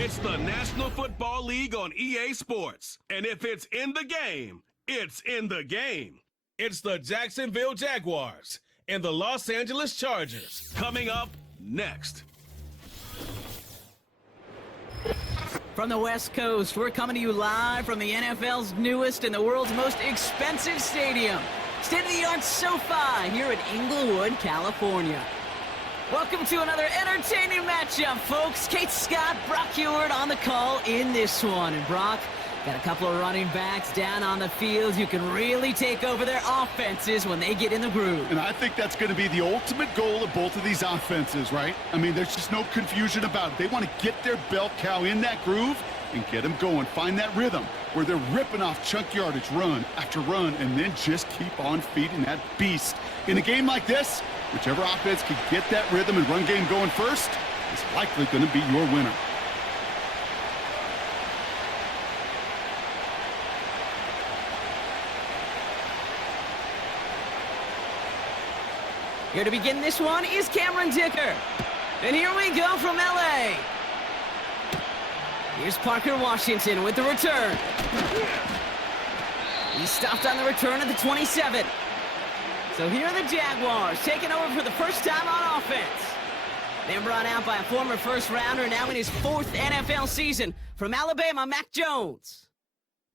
It's the National Football League on EA Sports. And if it's in the game, it's in the game. It's the Jacksonville Jaguars and the Los Angeles Chargers. Coming up next. From the West Coast, we're coming to you live from the NFL's newest and the world's most expensive stadium. State-of-the-art SoFi here in Inglewood, California. Welcome to another entertaining matchup, folks. Kate Scott, Brock Heward on the call in this one. And Brock, got a couple of running backs down on the field who can really take over their offenses when they get in the groove. And I think that's going to be the ultimate goal of both of these offenses, right? I mean, there's just no confusion about it. They want to get their bell cow in that groove and get them going. Find that rhythm where they're ripping off chunk yardage run after run and then just keep on feeding that beast. In a game like this, whichever offense can get that rhythm and run game going first is likely going to be your winner. Here to begin this one is Cameron Dicker. And here we go from LA. Here's Parker Washington with the return. He stopped on the return at the 27. So here are the Jaguars taking over for the first time on offense. They're brought out by a former first rounder now in his 4th NFL season from Alabama, Mac Jones.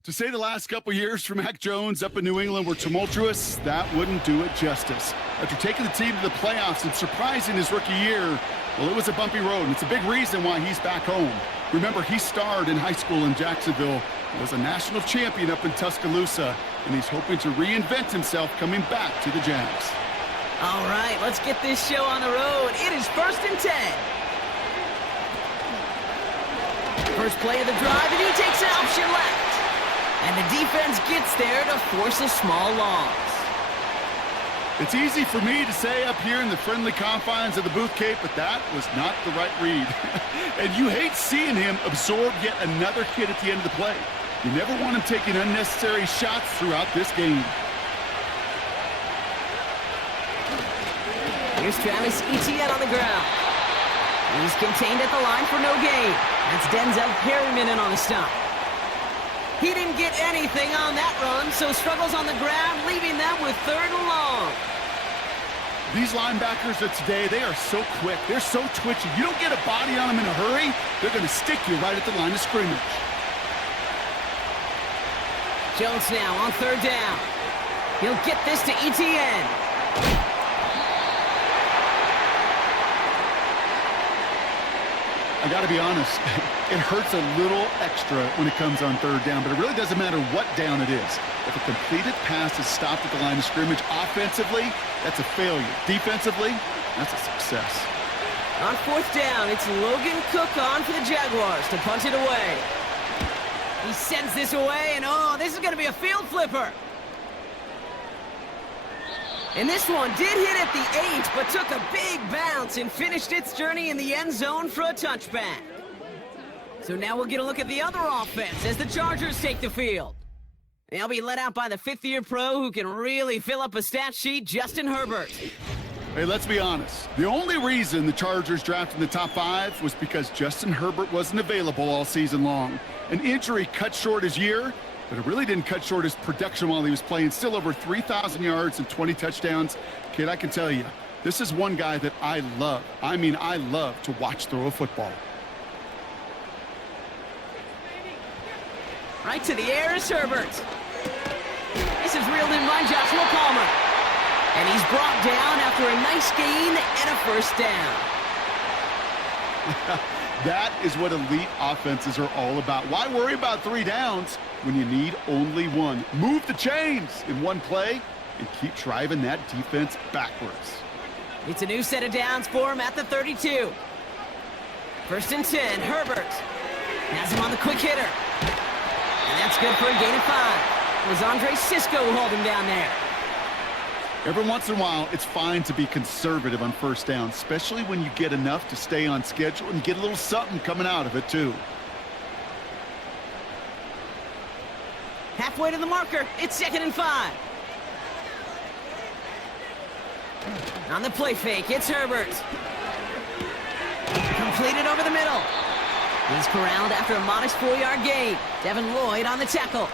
To say the last couple years for Mac Jones up in New England were tumultuous, that wouldn't do it justice. After taking the team to the playoffs and surprising his rookie year, well, it was a bumpy road, and it's a big reason why he's back home. Remember, he starred in high school in Jacksonville, was a national champion up in Tuscaloosa, and he's hoping to reinvent himself coming back to the Jags. All right, let's get this show on the road. It is 1st and 10. First play of the drive, and he takes an option left. And the defense gets there to force a small loss. It's easy for me to say up here in the friendly confines of the Booth Cape, but that was not the right read. And you hate seeing him absorb yet another hit at the end of the play. You never want him taking unnecessary shots throughout this game. Here's Travis Etienne on the ground. He's contained at the line for no gain. That's Denzel Perryman in on the stop. He didn't get anything on that run, so struggles on the ground, leaving them with 3rd and long. These linebackers of today, they are so quick. They're so twitchy. You don't get a body on them in a hurry, they're going to stick you right at the line of scrimmage. Jones now on 3rd down. He'll get this to Etienne. I got to be honest, it hurts a little extra when it comes on 3rd down, but it really doesn't matter what down it is. If a completed pass is stopped at the line of scrimmage, offensively, that's a failure. Defensively, that's a success. On 4th down, it's Logan Cook on for the Jaguars to punt it away. He sends this away, and this is going to be a field flipper. And this one did hit at the 8, but took a big bounce and finished its journey in the end zone for a touchback. So now we'll get a look at the other offense as the Chargers take the field. They'll be led out by the 5th-year pro who can really fill up a stat sheet, Justin Herbert. Hey, let's be honest. The only reason the Chargers drafted in the top 5 was because Justin Herbert wasn't available all season long. An injury cut short his year, but it really didn't cut short his production while he was playing. Still over 3,000 yards and 20 touchdowns. Kid, I can tell you, this is one guy that I love. I mean, I love to watch throw a football. Right to the air is Herbert. This is reeled in by Joshua Palmer. And he's brought down after a nice gain and a 1st down. That is what elite offenses are all about. Why worry about 3 downs when you need only 1? Move the chains in one play and keep driving that defense backwards. It's a new set of downs for him at the 32. 1st and 10, Herbert has him on the quick hitter. And that's good for a gain of 5. It was Andre Sisco who hauled him down there. Every once in a while, it's fine to be conservative on 1st down, especially when you get enough to stay on schedule and get a little something coming out of it, too. Halfway to the marker, it's 2nd and 5. On the play fake, it's Herbert. Completed over the middle. He's corralled after a modest 4-yard gain. Devin Lloyd on the tackle.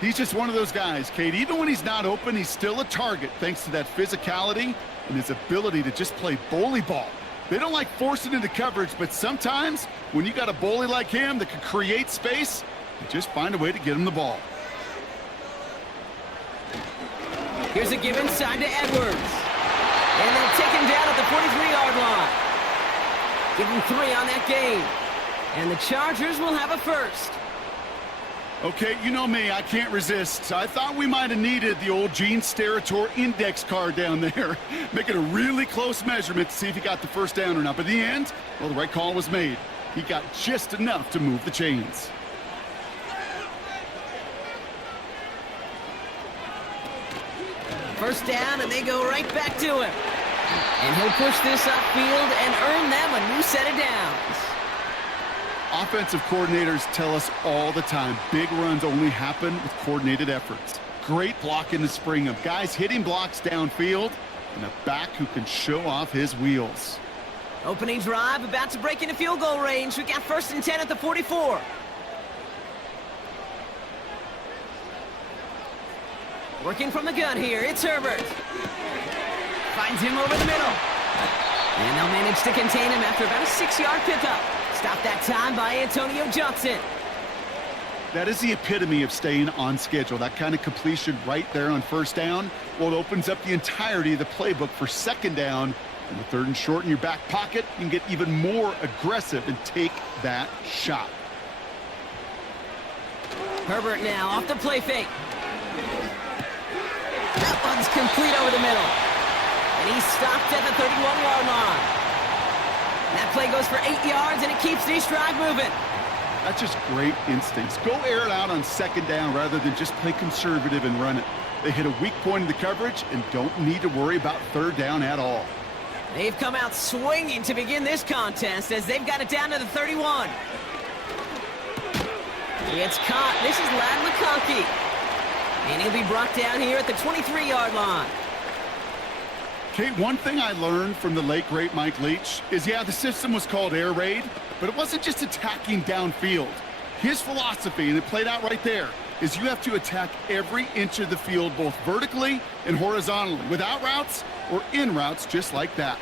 He's just one of those guys, Kate. Even when he's not open, he's still a target thanks to that physicality and his ability to just play bully ball. They don't like forcing into coverage, but sometimes when you got a bully like him that can create space, you just find a way to get him the ball. Here's a give inside to Edwards. And they'll take him down at the 43-yard line. Give him 3 on that game. And the Chargers will have a first. Okay, you know me, I can't resist. I thought we might have needed the old Gene Steratore index card down there. Make it a really close measurement to see if he got the first down or not. But in the end, well, the right call was made. He got just enough to move the chains. First down, and they go right back to him. And he'll push this upfield and earn them a new set of downs. Offensive coordinators tell us all the time, big runs only happen with coordinated efforts. Great block in the spring of guys hitting blocks downfield and a back who can show off his wheels. Opening drive, about to break into field goal range. We got 1st and 10 at the 44. Working from the gun here, it's Herbert. Finds him over the middle. And they'll manage to contain him after about a 6-yard pickup. Stopped that time by Antonio Johnson. That is the epitome of staying on schedule. That kind of completion right there on first down. Well, it opens up the entirety of the playbook for second down. And the 3rd and short in your back pocket, you can get even more aggressive and take that shot. Herbert now off the play fake. That one's complete over the middle. And he's stopped at the 31-yard line. That play goes for 8 yards, and it keeps this drive moving. That's just great instincts. Go air it out on second down rather than just play conservative and run it. They hit a weak point in the coverage and don't need to worry about 3rd down at all. They've come out swinging to begin this contest as they've got it down to the 31. It's caught. This is Ladd McConkey. And he'll be brought down here at the 23-yard line. Kate, one thing I learned from the late, great Mike Leach is, yeah, the system was called air raid, but it wasn't just attacking downfield. His philosophy, and it played out right there, is you have to attack every inch of the field, both vertically and horizontally, without routes or in routes just like that.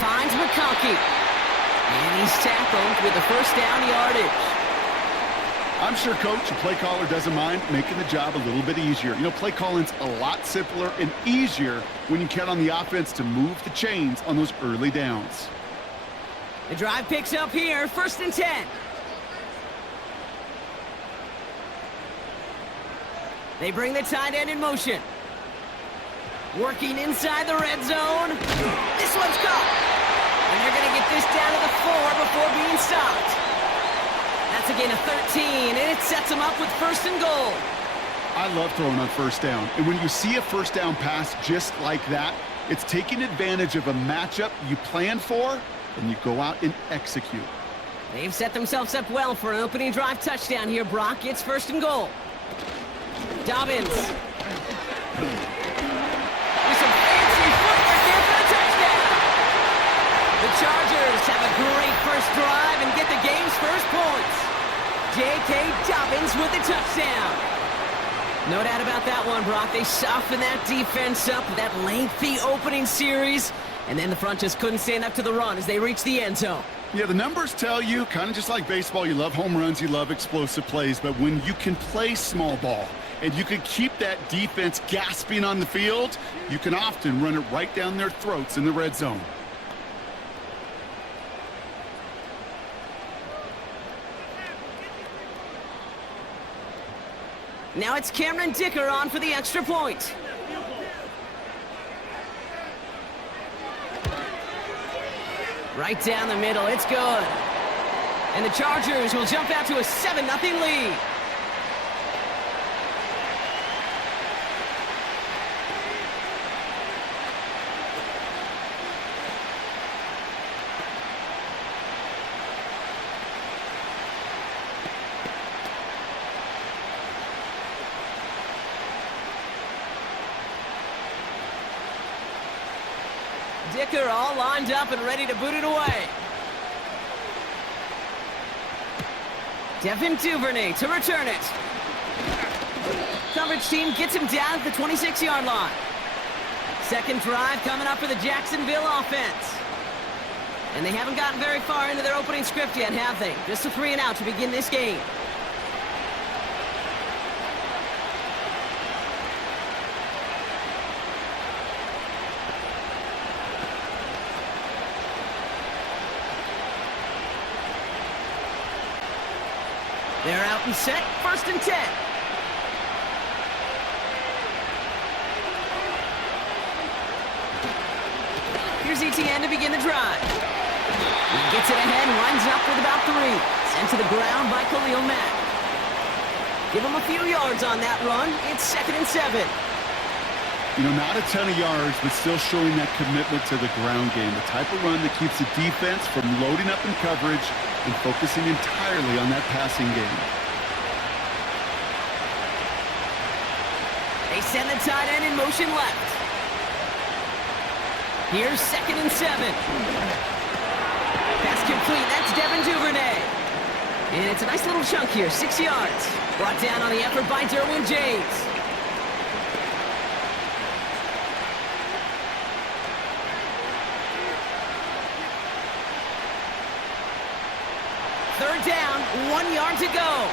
Finds McConkey. And he's tackled with the first down yardage. I'm sure coach and play caller doesn't mind making the job a little bit easier. You know, play calling's a lot simpler and easier when you count on the offense to move the chains on those early downs. The drive picks up here, 1st and 10. They bring the tight end in motion. Working inside the red zone. This one's caught. And they're going to get this down to the 4 before being stopped. That's a gain of 13, and it sets them up with 1st and goal. I love throwing on first down. And when you see a first down pass just like that, it's taking advantage of a matchup you plan for, and you go out and execute. They've set themselves up well for an opening drive touchdown here, Brock. It's 1st and goal. Dobbins. With some fancy footwork there for the touchdown. The Chargers have a great first drive and get the game's first points. J.K. Dobbins with the touchdown. No doubt about that one, Brock. They softened that defense up with that lengthy opening series, and then the front just couldn't stand up to the run as they reached the end zone. Yeah, the numbers tell you, kind of just like baseball, you love home runs, you love explosive plays, but when you can play small ball and you can keep that defense gasping on the field, you can often run it right down their throats in the red zone. Now it's Cameron Dicker on for the extra point. Right down the middle, it's good. And the Chargers will jump out to a 7-0 lead. Dicker all lined up and ready to boot it away. Devin Duvernay to return it. Coverage team gets him down at the 26-yard line. Second drive coming up for the Jacksonville offense. And they haven't gotten very far into their opening script yet, have they? Just a 3 and out to begin this game. They're out and set, 1st and 10. Here's ETN to begin the drive. He gets it ahead, lines up with about 3. Sent to the ground by Khalil Mack. Give him a few yards on that run. It's 2nd and 7. You know, not a ton of yards, but still showing that commitment to the ground game. The type of run that keeps the defense from loading up in coverage and focusing entirely on that passing game. They send the tight end in motion left. Here's 2nd and 7. Pass complete. That's Devin Duvernay. And it's a nice little chunk here, 6 yards. Brought down on the effort by Derwin James. Third down, 1 yard to go.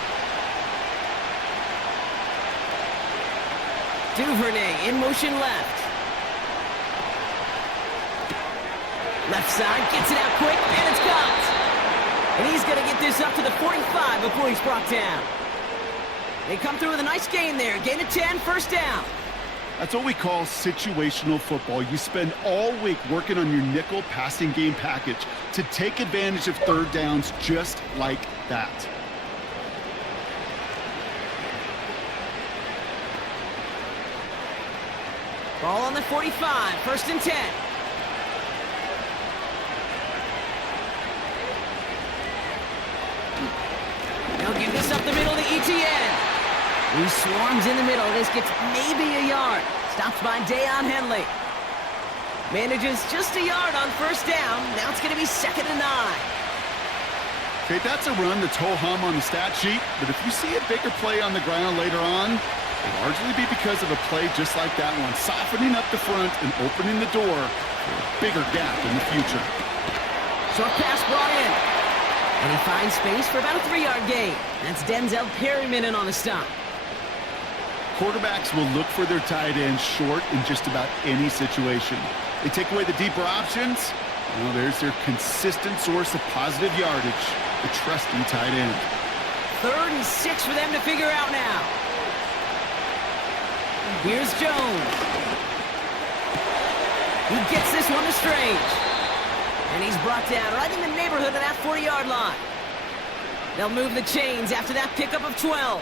Duvernay in motion left. Left side, gets it out quick, and it's got. And he's going to get this up to the 45 before he's brought down. They come through with a nice gain there. Gain of 10, 1st down. That's what we call situational football. You spend all week working on your nickel passing game package to take advantage of 3rd downs just like that. Ball on the 45, 1st and 10. They'll give this up the middle to ETN. He swarms in the middle. This gets maybe a yard. Stopped by Deion Henley. Manages just a yard on 1st down. Now it's going to be 2nd and 9. Okay, that's a run that's ho-hum on the stat sheet, but if you see a bigger play on the ground later on, it'll largely be because of a play just like that one, softening up the front and opening the door for a bigger gap in the future. Short pass brought in. And he finds space for about a 3-yard gain. That's Denzel Perryman in on the stop. Quarterbacks will look for their tight end short in just about any situation. They take away the deeper options. Well, there's their consistent source of positive yardage, the trusty tight end. 3rd and 6 for them to figure out now. Here's Jones. He gets this one to Strange. And he's brought down right in the neighborhood of that 40-yard line. They'll move the chains after that pickup of 12.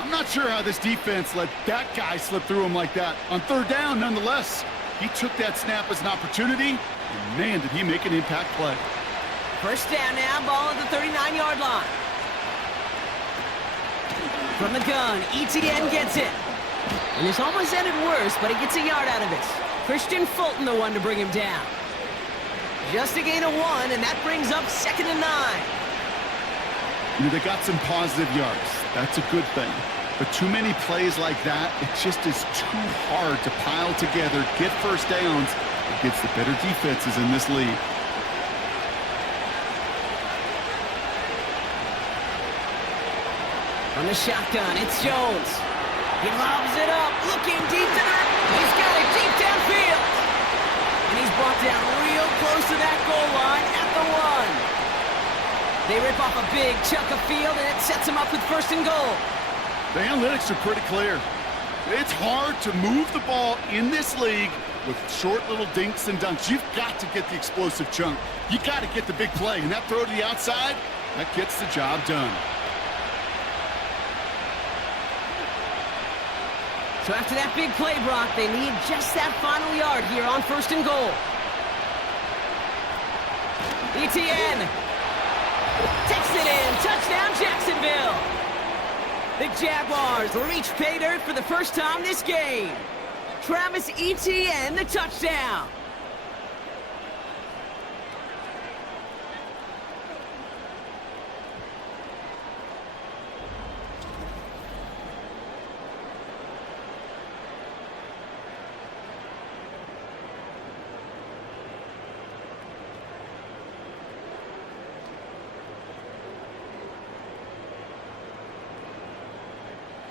I'm not sure how this defense let that guy slip through him like that. On 3rd down, nonetheless, he took that snap as an opportunity, and man, did he make an impact play. 1st down now, ball at the 39-yard line. From the gun, ETN gets it. And this almost ended worse, but he gets a yard out of it. Christian Fulton, the one to bring him down. Just a gain of 1, and that brings up 2nd and 9. You know, they got some positive yards. That's a good thing. But too many plays like that, it just is too hard to pile together, get 1st downs against the better defenses in this league. On the shotgun, it's Jones. He lobs it up, looking deep to the... He's got it deep downfield. And he's brought down real close to that goal line at the 1. They rip off a big chunk of field, and it sets them up with 1st and goal. The analytics are pretty clear. It's hard to move the ball in this league with short little dinks and dunks. You've got to get the explosive chunk. You got to get the big play, and that throw to the outside, that gets the job done. So after that big play, Brock, they need just that final yard here on 1st and goal. ETN takes it in. Touchdown, Jacksonville. The Jaguars reach pay dirt for the first time this game. Travis Etienne, the touchdown.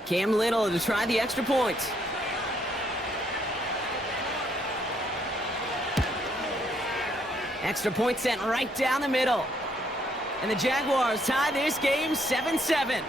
Cam Little to try the extra point. Extra point sent right down the middle. And the Jaguars tie this game 7-7.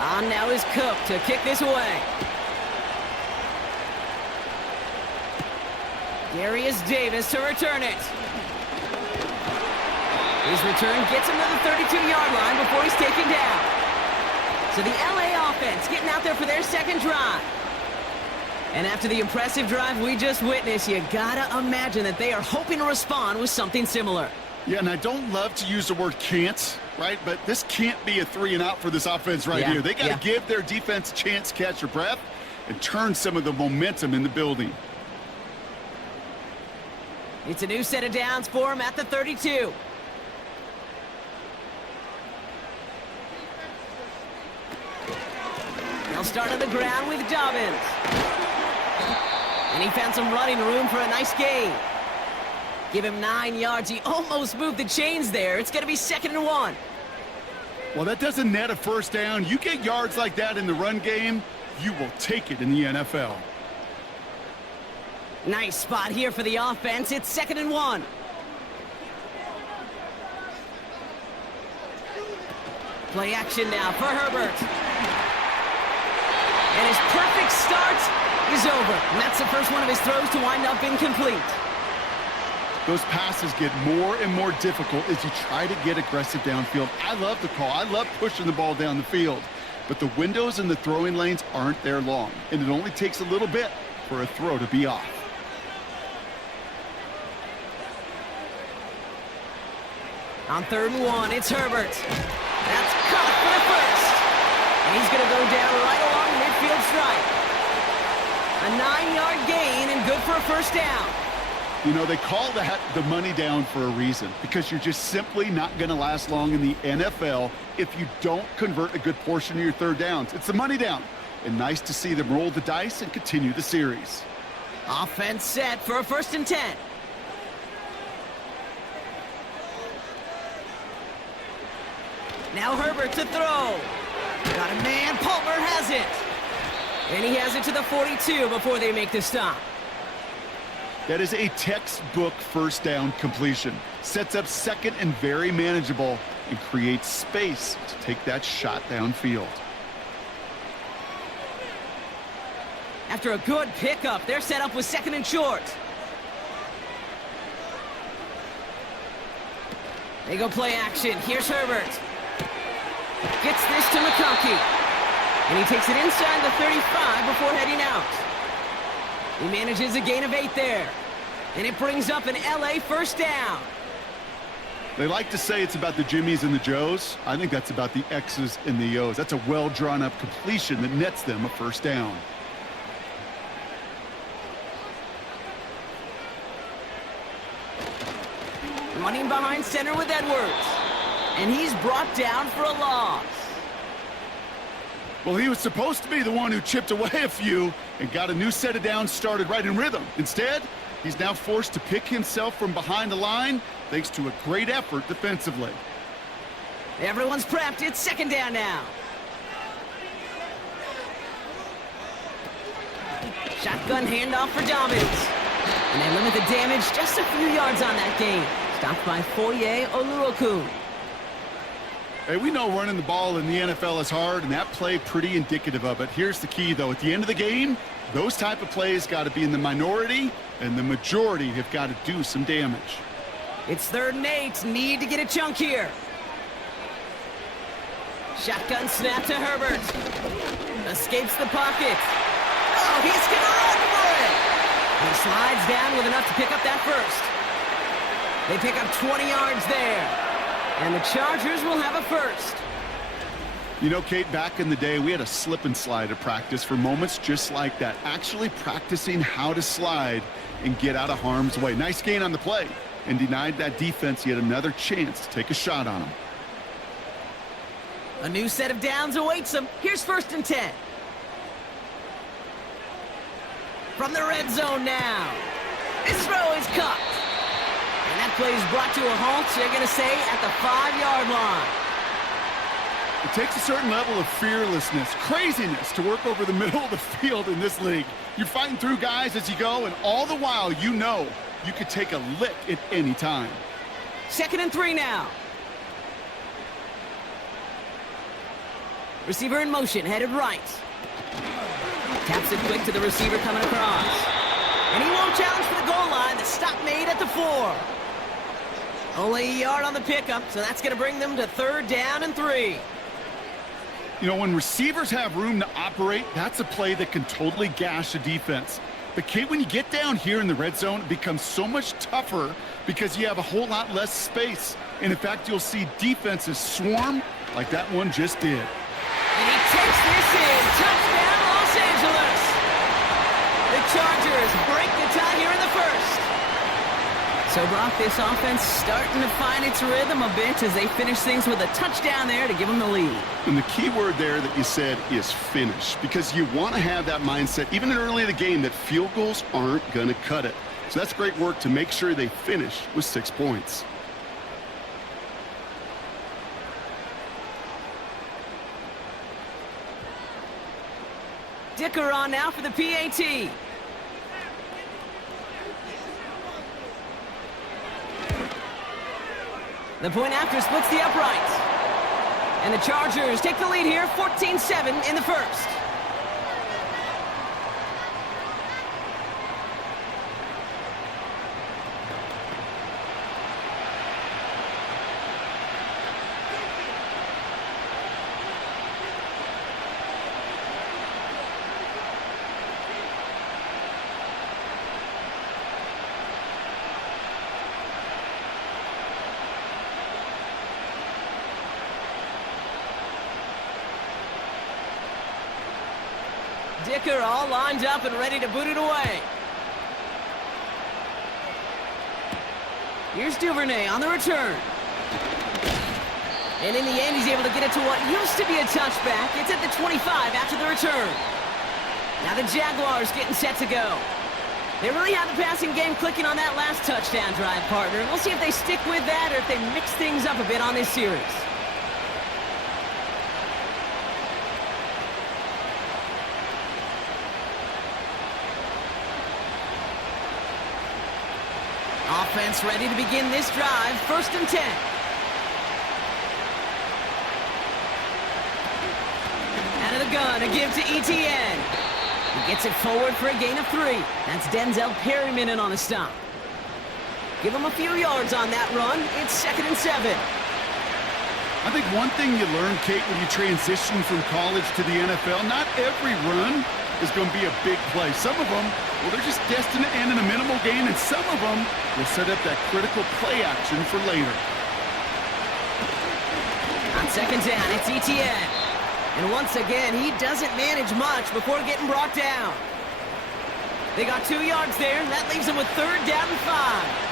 On now is Cook to kick this away. Darius Davis to return it. His return gets him to the 32-yard line before he's taken down. So the LA offense getting out there for their second drive. And after the impressive drive we just witnessed, you gotta imagine that they are hoping to respond with something similar. Yeah, and I don't love to use the word can't, right? But this can't be a 3-and-out for this offense right here. They got to give their defense a chance to catch their breath and turn some of the momentum in the building. It's a new set of downs for him at the 32. They'll start on the ground with Dobbins. And he found some running room for a nice gain. Give him 9 yards. He almost moved the chains there. It's going to be 2nd and 1. Well, that doesn't net a first down. You get yards like that in the run game, you will take it in the NFL. Nice spot here for the offense. It's 2nd and 1. Play action now for Herbert. And his perfect start is over. And that's the first one of his throws to wind up incomplete. Those passes get more and more difficult as you try to get aggressive downfield. I love the call. I love pushing the ball down the field. But the windows in the throwing lanes aren't there long. And it only takes a little bit for a throw to be off. On 3rd and 1, it's Herbert. That's caught for the first. And he's going to go down right along the midfield stripe. A 9-yard gain and good for a first down. You know, they call that the money down for a reason, because you're just simply not going to last long in the NFL if you don't convert a good portion of your third downs. It's the money down. And nice to see them roll the dice and continue the series. Offense set for a 1st and 10. Now Herbert to throw. Got a man. Palmer has it. And he has it to the 42 before they make the stop. That is a textbook first down completion. Sets up 2nd and very manageable and creates space to take that shot downfield. After a good pickup, they're set up with 2nd and short. They go play action. Here's Herbert. Gets this to McConkey. And he takes it inside the 35 before heading out. He manages a gain of 8 there. And it brings up an LA first down. They like to say it's about the Jimmies and the Joes. I think that's about the X's and the O's. That's a well-drawn-up completion that nets them a first down. Running behind center with Edwards. And he's brought down for a loss. Well, he was supposed to be the one who chipped away a few and got a new set of downs started right in rhythm. Instead, he's now forced to pick himself from behind the line thanks to a great effort defensively. Everyone's prepped. It's 2nd down now. Shotgun handoff for Dobbins. And they limit the damage just a few yards on that gain. Stopped by Foye Oluokun. Hey, we know running the ball in the NFL is hard, and that play pretty indicative of it. Here's the key, though. At the end of the game, those type of plays got to be in the minority, and the majority have got to do some damage. It's 3rd and 8. Need to get a chunk here. Shotgun snap to Herbert. Escapes the pocket. Oh, he's going to run for it. He slides down with enough to pick up that first. They pick up 20 yards there. And the Chargers will have a first. You know, Kate, back in the day, we had a slip and slide at practice for moments just like that. Actually practicing how to slide and get out of harm's way. Nice gain on the play. and denied that defense yet another chance to take a shot on them. A new set of downs awaits them. Here's 1st and 10. From the red zone now. This throw is caught. And that play is brought to a halt, so they're going to say at the 5-yard line. It takes a certain level of fearlessness, craziness to work over the middle of the field in this league. You're fighting through guys as you go, and all the while you know you could take a lick at any time. 2nd and 3 now. Receiver in motion, headed right. Taps it quick to the receiver coming across. And he won't challenge for the goal line. The stop made at the 4. Only a yard on the pickup, so that's going to bring them to 3rd down and 3. You know, when receivers have room to operate, that's a play that can totally gash a defense. But, Kate, when you get down here in the red zone, it becomes so much tougher because you have a whole lot less space. And, in fact, you'll see defenses swarm like that one just did. And he takes this in. Touchdown, Los Angeles. The Chargers break the tie here in the 1st. So, Brock, this offense starting to find its rhythm a bit as they finish things with a touchdown there to give them the lead. And the key word there that you said is finish, because you want to have that mindset, even early in the game, that field goals aren't going to cut it. So that's great work to make sure they finish with 6 points. Dicker on now for the PAT. The point after splits the uprights. And the Chargers take the lead here, 14-7 in the 1st. Dicker all lined up and ready to boot it away. Here's Duvernay on the return. And in the end, he's able to get it to what used to be a touchback. It's at the 25 after the return. Now the Jaguars getting set to go. They really have the passing game clicking on that last touchdown drive, partner. We'll see if they stick with that or if they mix things up a bit on this series. Offense ready to begin this drive. 1st and 10. Out of the gun, a give to ETN. He gets it forward for a gain of 3. That's Denzel Perryman in on the stop. Give him a few yards on that run. It's 2nd and 7. I think one thing you learn, Kate, when you transition from college to the NFL, not every run is going to be a big play. Some of them, well, they're just destined to end in a minimal gain, and some of them will set up that critical play action for later. On 2nd down, it's ETN. And once again, he doesn't manage much before getting brought down. They got 2 yards there, and that leaves them with 3rd down and 5.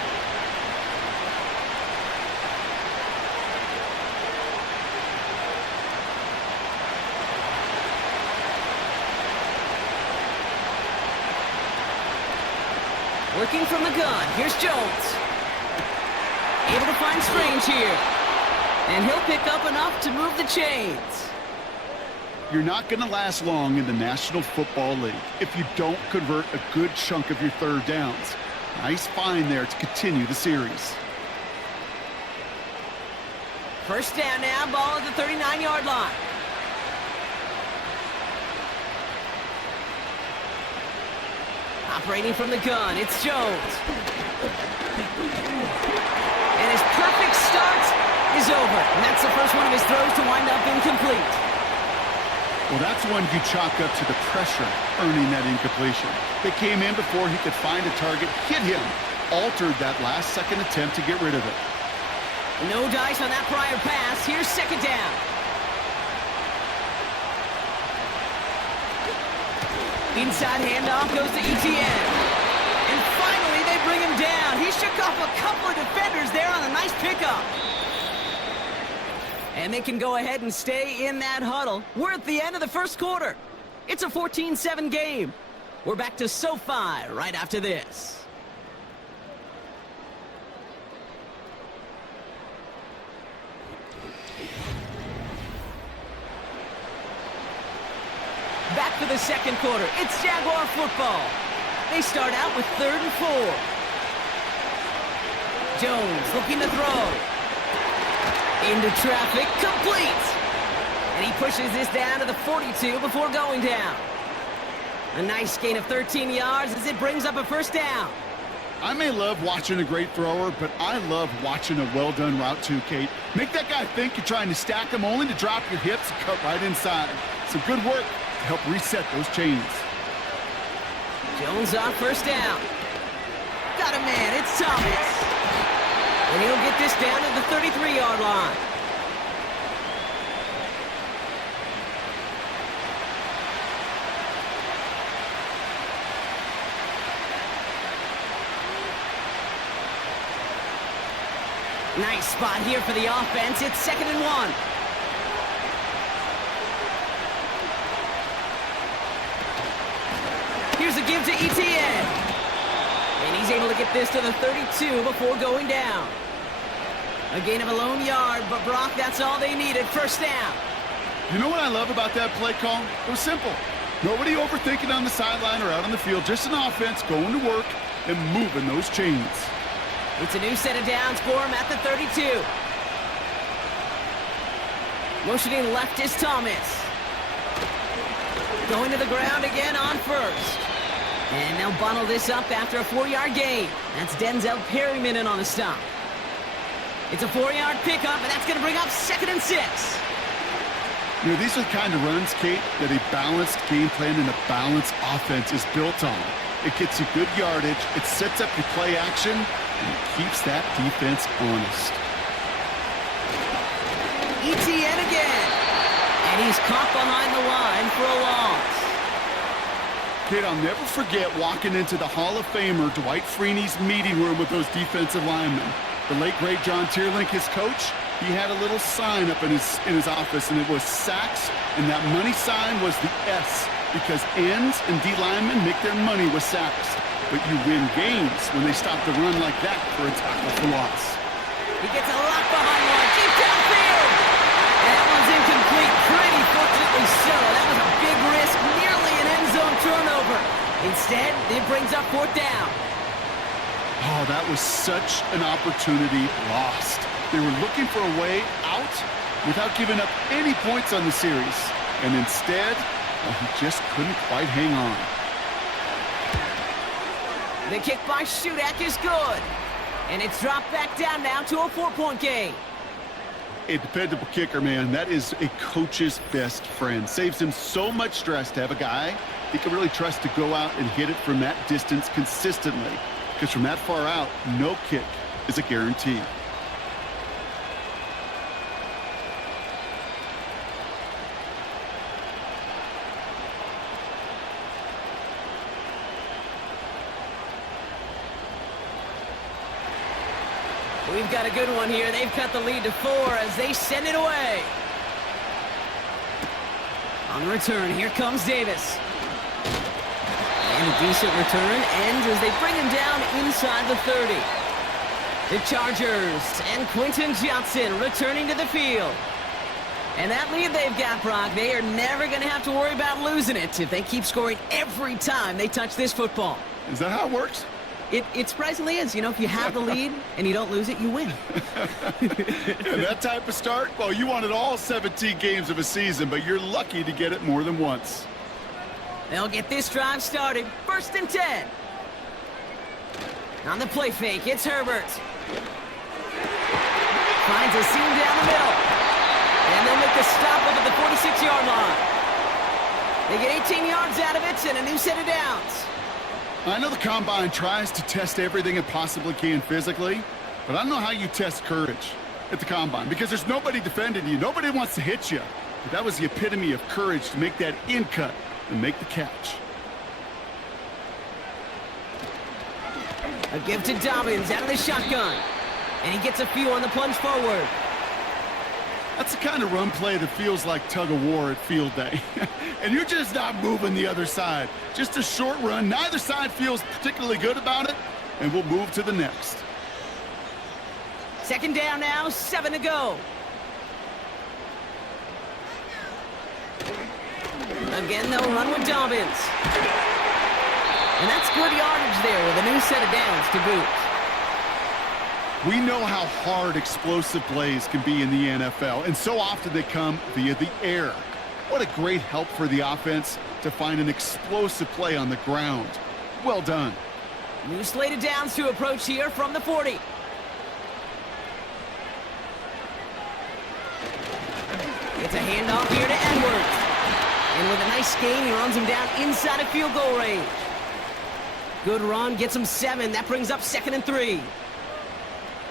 Working from the gun, here's Jones. Able to find Strange here. And he'll pick up enough to move the chains. You're not going to last long in the National Football League if you don't convert a good chunk of your 3rd downs. Nice find there to continue the series. 1st down now, ball at the 39-yard line. Operating from the gun, it's Jones. And his perfect start is over. And that's the first one of his throws to wind up incomplete. Well, that's one you chalk up to the pressure earning that incompletion. They came in before he could find a target, hit him, altered that last-second attempt to get rid of it. No dice on that prior pass. Here's 2nd down. Inside handoff goes to ETN. And finally, they bring him him down. He shook off a couple of defenders there on a nice pickup. And they can go ahead and stay in that huddle. We're at the end of the first quarter. It's a 14-7 game. We're back to SoFi right after this. Back for the second quarter. It's Jaguar football. They start out with 3rd and 4. Jones looking to throw. Into traffic, complete. And he pushes this down to the 42 before going down. A nice gain of 13 yards as it brings up a first down. I may love watching a great thrower, but I love watching a well-done route too, Kate. Make that guy think you're trying to stack him only to drop your hips and cut right inside. Some good work to help reset those chains. Jones on first down. Got a man, it's Thomas. And he'll get this down to the 33-yard line. Nice spot here for the offense. It's 2nd and 1. Here's a give to Etienne. And he's able to get this to the 32 before going down. A gain of a lone yard, but Brock, that's all they needed. First down. You know what I love about that play call? It was simple. Nobody overthinking on the sideline or out on the field. Just an offense going to work and moving those chains. It's a new set of downs for him at the 32. Motioning left is Thomas. Going to the ground again on first. And they'll bundle this up after a 4-yard gain. That's Denzel Perryman in on the stop. It's a 4-yard pickup, and that's going to bring up 2nd and 6. You know, these are the kind of runs, Kate, that a balanced game plan and a balanced offense is built on. It gets you good yardage, it sets up your play action, and it keeps that defense honest. Etienne again. And he's caught behind the line for a loss. Kate, I'll never forget walking into the Hall of Famer Dwight Freeney's meeting room with those defensive linemen. The late, great John Tierlink, his coach, he had a little sign up in his office, and it was sacks, and that money sign was the S, because ends and D linemen make their money with sacks. But you win games when they stop the run like that for a tackle for loss. He gets a lot behind one, deep downfield. And that one's incomplete, pretty fortunately so. That was a big risk, nearly an end zone turnover. Instead, it brings up 4th down. Oh, that was such an opportunity lost. They were looking for a way out without giving up any points on the series. And instead, well, he just couldn't quite hang on. The kick by Shudak is good. And it's dropped back down now to a 4-point game. A dependable kicker, man. That is a coach's best friend. Saves him so much stress to have a guy he can really trust to go out and hit it from that distance consistently. Because from that far out, no kick is a guarantee. We've got a good one here. They've cut the lead to 4 as they send it away. On the return, here comes Davis. And a decent return ends as they bring him down inside the 30. The Chargers and Quentin Johnson returning to the field. And that lead they've got, Brock, they are never going to have to worry about losing it if they keep scoring every time they touch this football. Is that how it works? It surprisingly is. You know, if you have the lead and you don't lose it, you win. And that type of start, well, you wanted all 17 games of a season, but you're lucky to get it more than once. They'll get this drive started. 1st and 10. On the play fake, it's Herbert. Finds a seam down the middle. And they'll make the stop up at the 46-yard line. They get 18 yards out of it and a new set of downs. I know the Combine tries to test everything it possibly can physically, but I don't know how you test courage at the Combine, because there's nobody defending you. Nobody wants to hit you. But that was the epitome of courage to make that in cut and make the catch. A give to Dobbins out of the shotgun. And he gets a few on the plunge forward. That's the kind of run play that feels like tug-of-war at field day. And you're just not moving the other side. Just a short run. Neither side feels particularly good about it. And we'll move to the next. Second down now, 7 to go. Again, they'll run with Dobbins. And that's good yardage there with a new set of downs to boot. We know how hard explosive plays can be in the NFL, and so often they come via the air. What a great help for the offense to find an explosive play on the ground. Well done. New slate of downs to approach here from the 40. It's a handoff here to Edwards. And with a nice gain, he runs him down inside of field goal range. Good run, gets him 7. That brings up 2nd and 3.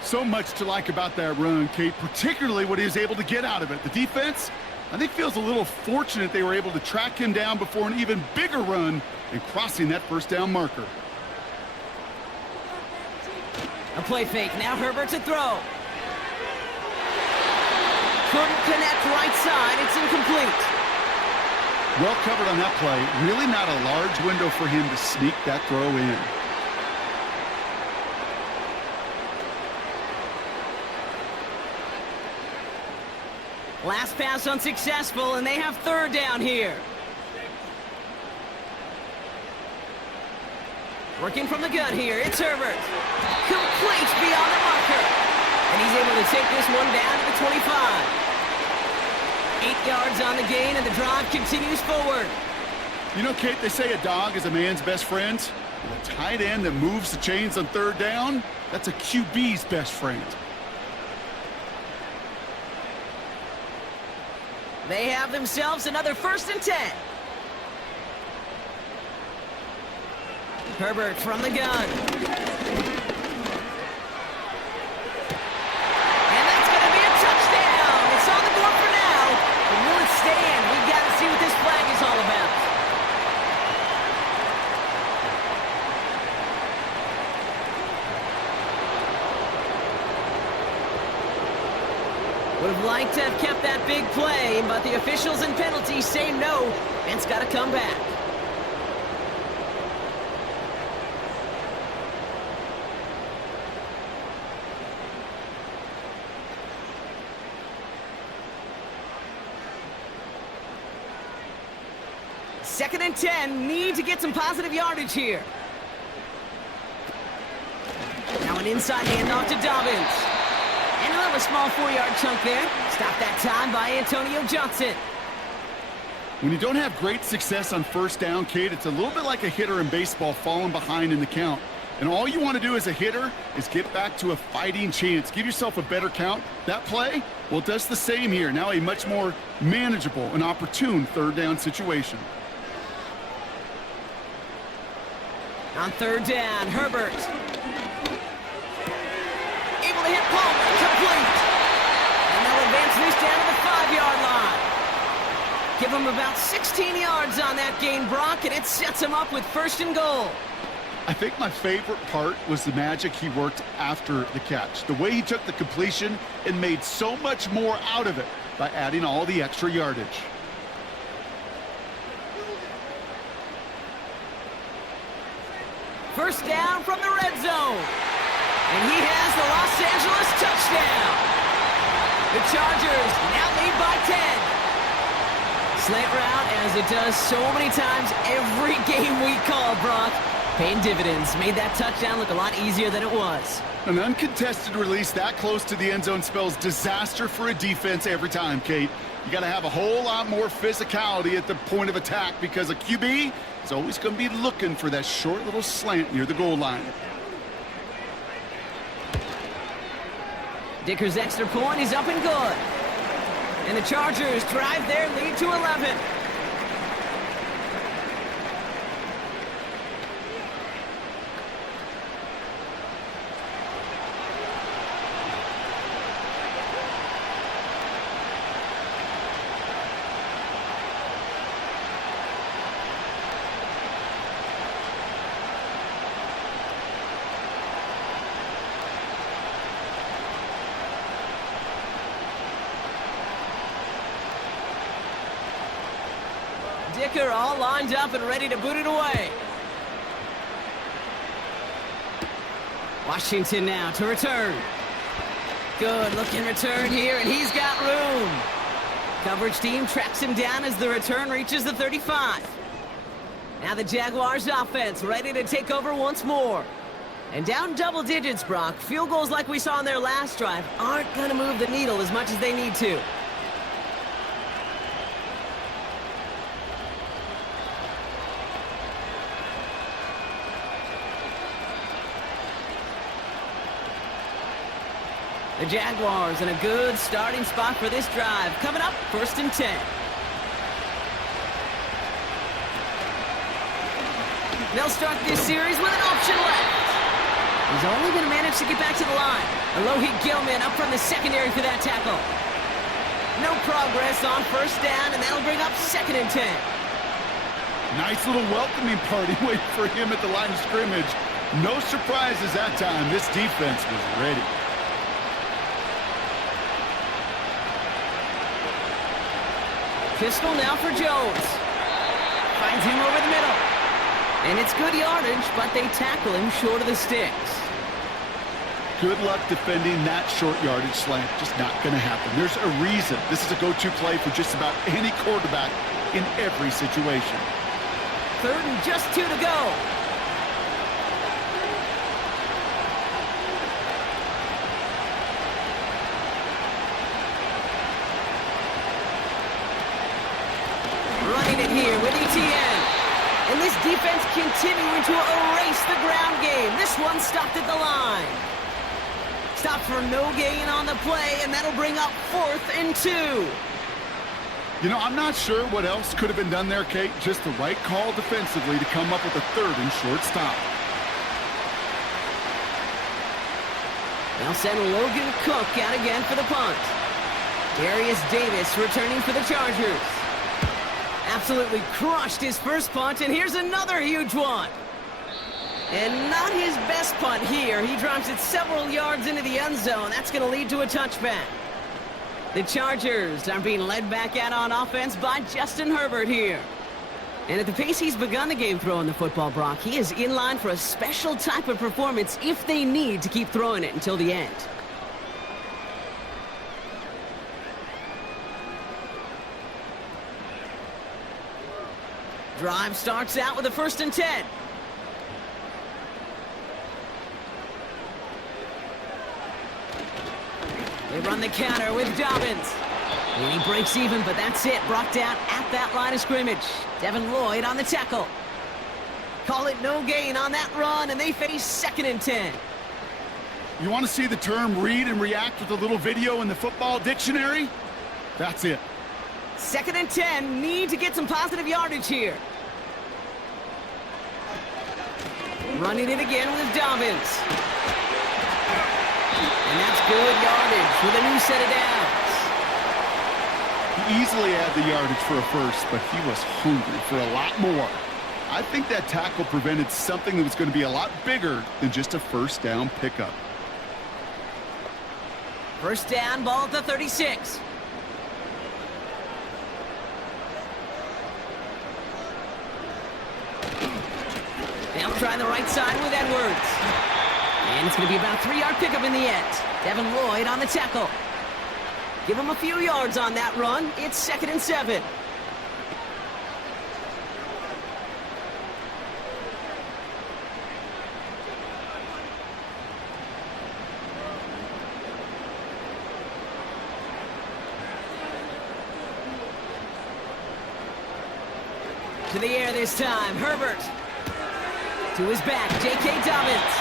So much to like about that run, Kate, particularly what he was able to get out of it. The defense, I think, feels a little fortunate they were able to track him down before an even bigger run and crossing that first down marker. A play fake. Now Herbert to throw. Couldn't connect right side. It's incomplete. Well covered on that play. Really not a large window for him to sneak that throw in. Last pass unsuccessful, and they have 3rd down here. Working from the gun here, it's Herbert. Complete beyond the marker. And he's able to take this one down to the 25. 8 yards on the gain, and the drive continues forward. You know, Kate, they say a dog is a man's best friend. Well, a tight end that moves the chains on 3rd down, that's a QB's best friend. They have themselves another 1st and 10. Herbert from the gun. And that's going to be a touchdown. It's on the board for now. But will it stand? We've got to see what this flag is all about. Would have liked to have kept that big play, but the officials and penalties say no, and it's got to come back. Second and 10, need to get some positive yardage here. Now an inside handoff to Dobbins. And he'll have a small 4-yard chunk there. Stopped that time by Antonio Johnson. When you don't have great success on 1st down, Kate, it's a little bit like a hitter in baseball falling behind in the count. And all you want to do as a hitter is get back to a fighting chance. Give yourself a better count. That play, well, it does the same here. Now a much more manageable and opportune 3rd down situation. On 3rd down, Herbert. Able to hit Palmer, complete. And they'll advance this down to the 5-yard line. Give him about 16 yards on that gain, Brock, and it sets him up with 1st and goal. I think my favorite part was the magic he worked after the catch. The way he took the completion and made so much more out of it by adding all the extra yardage. First down from the red zone. And he has the Los Angeles touchdown. The Chargers now lead by 10. Slant route, as it does so many times every game we call, Brock. Paying dividends. Made that touchdown look a lot easier than it was. An uncontested release that close to the end zone spells disaster for a defense every time, Kate. You got to have a whole lot more physicality at the point of attack because a QB is always going to be looking for that short little slant near the goal line. Dicker's extra point is up and good. And the Chargers drive their lead to 11. kicker all lined up and ready to boot it away. Washington now to return. Good looking return here, and he's got room. Coverage team tracks him down as the return reaches the 35. Now the Jaguars offense ready to take over once more. And down double digits, Brock. Field goals like we saw on their last drive aren't going to move the needle as much as they need to. The Jaguars in a good starting spot for this drive. Coming up, 1st and 10. They'll start this series with an option left. He's only going to manage to get back to the line. Alohi Gilman up from the secondary for that tackle. No progress on 1st down, and that'll bring up 2nd and 10. Nice little welcoming party waiting for him at the line of scrimmage. No surprises that time. This defense was ready. Pistol now for Jones. Finds him over the middle. And it's good yardage, but they tackle him short of the sticks. Good luck defending that short yardage slant. Just not going to happen. There's a reason this is a go-to play for just about any quarterback in every situation. 3rd and just 2 to go. Running it here with ETN. And this defense continuing to erase the ground game. This one stopped at the line. Stop for no gain on the play, and that'll bring up 4th and 2. You know, I'm not sure what else could have been done there, Kate. Just the right call defensively to come up with a 3rd and short stop. They'll send Logan Cook out again for the punt. Darius Davis returning for the Chargers. Absolutely crushed his first punt, and here's another huge one. And not his best punt here. He drops it several yards into the end zone. That's going to lead to a touchback. The Chargers are being led back out on offense by Justin Herbert here. And at the pace he's begun the game throwing the football, Brock, he is in line for a special type of performance if they need to keep throwing it until the end. Drive starts out with a 1st and 10. They run the counter with Dobbins. And he breaks even, but that's it. Brought down at that line of scrimmage. Devin Lloyd on the tackle. Call it no gain on that run, and they face 2nd and 10. You want to see the term read and react with a little video in the football dictionary? That's it. 2nd and 10, need to get some positive yardage here. Running it again with Dobbins. And that's good yardage with a new set of downs. He easily had the yardage for a 1st, but he was hungry for a lot more. I think that tackle prevented something that was going to be a lot bigger than just a 1st down pickup. 1st down, ball at the 36. They'll try the right side with Edwards. And it's going to be about a 3-yard pickup in the end. Devin Lloyd on the tackle. Give him a few yards on that run. It's 2nd and 7. To the air this time, Herbert. To his back, J.K. Dobbins.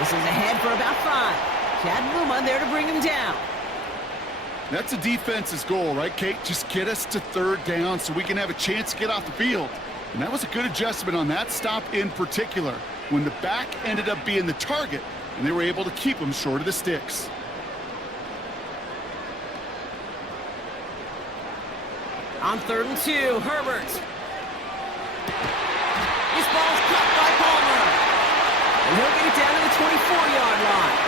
This is ahead for about 5. Chad Muma there to bring him down. That's a defense's goal, right, Kate? Just get us to 3rd down so we can have a chance to get off the field. And that was a good adjustment on that stop in particular, when the back ended up being the target, and they were able to keep him short of the sticks. On 3rd and 2, Herbert. This ball's caught by Palmer. And he'll get it down to the 24-yard line.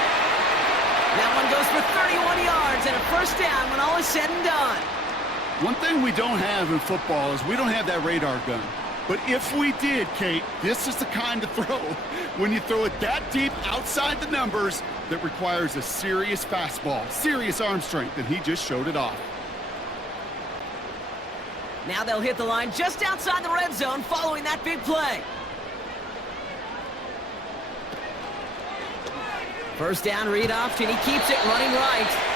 That one goes for 31 yards and a 1st down when all is said and done. One thing we don't have in football is we don't have that radar gun. But if we did, Kate, this is the kind of throw, when you throw it that deep outside the numbers, that requires a serious fastball, serious arm strength, and he just showed it off. Now they'll hit the line just outside the red zone following that big play. First down read option, he keeps it running right.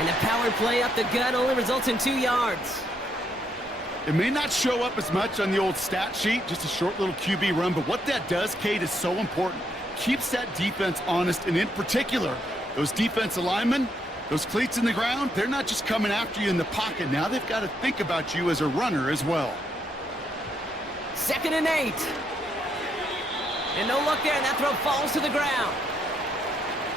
And the power play up the gut only results in 2 yards. It may not show up as much on the old stat sheet, just a short little QB run, but what that does, Kate, is so important. Keeps that defense honest, and in particular, those defensive linemen, those cleats in the ground, they're not just coming after you in the pocket. Now they've got to think about you as a runner as well. 2nd and 8. And no luck there, and that throw falls to the ground.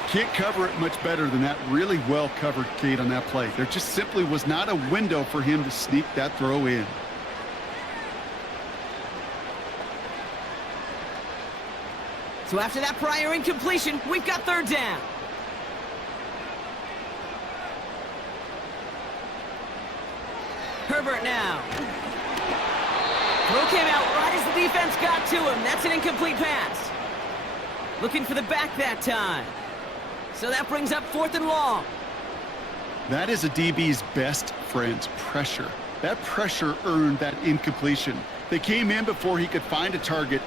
Can't cover it much better than that. Really well covered, Kate, on that play. There just simply was not a window for him to sneak that throw in. So after that prior incompletion, we've got 3rd down. Herbert now. Throw came out right as the defense got to him. That's an incomplete pass. Looking for the back that time. So that brings up 4th and long. That is a DB's best friend, pressure. That pressure earned that incompletion. They came in before he could find a target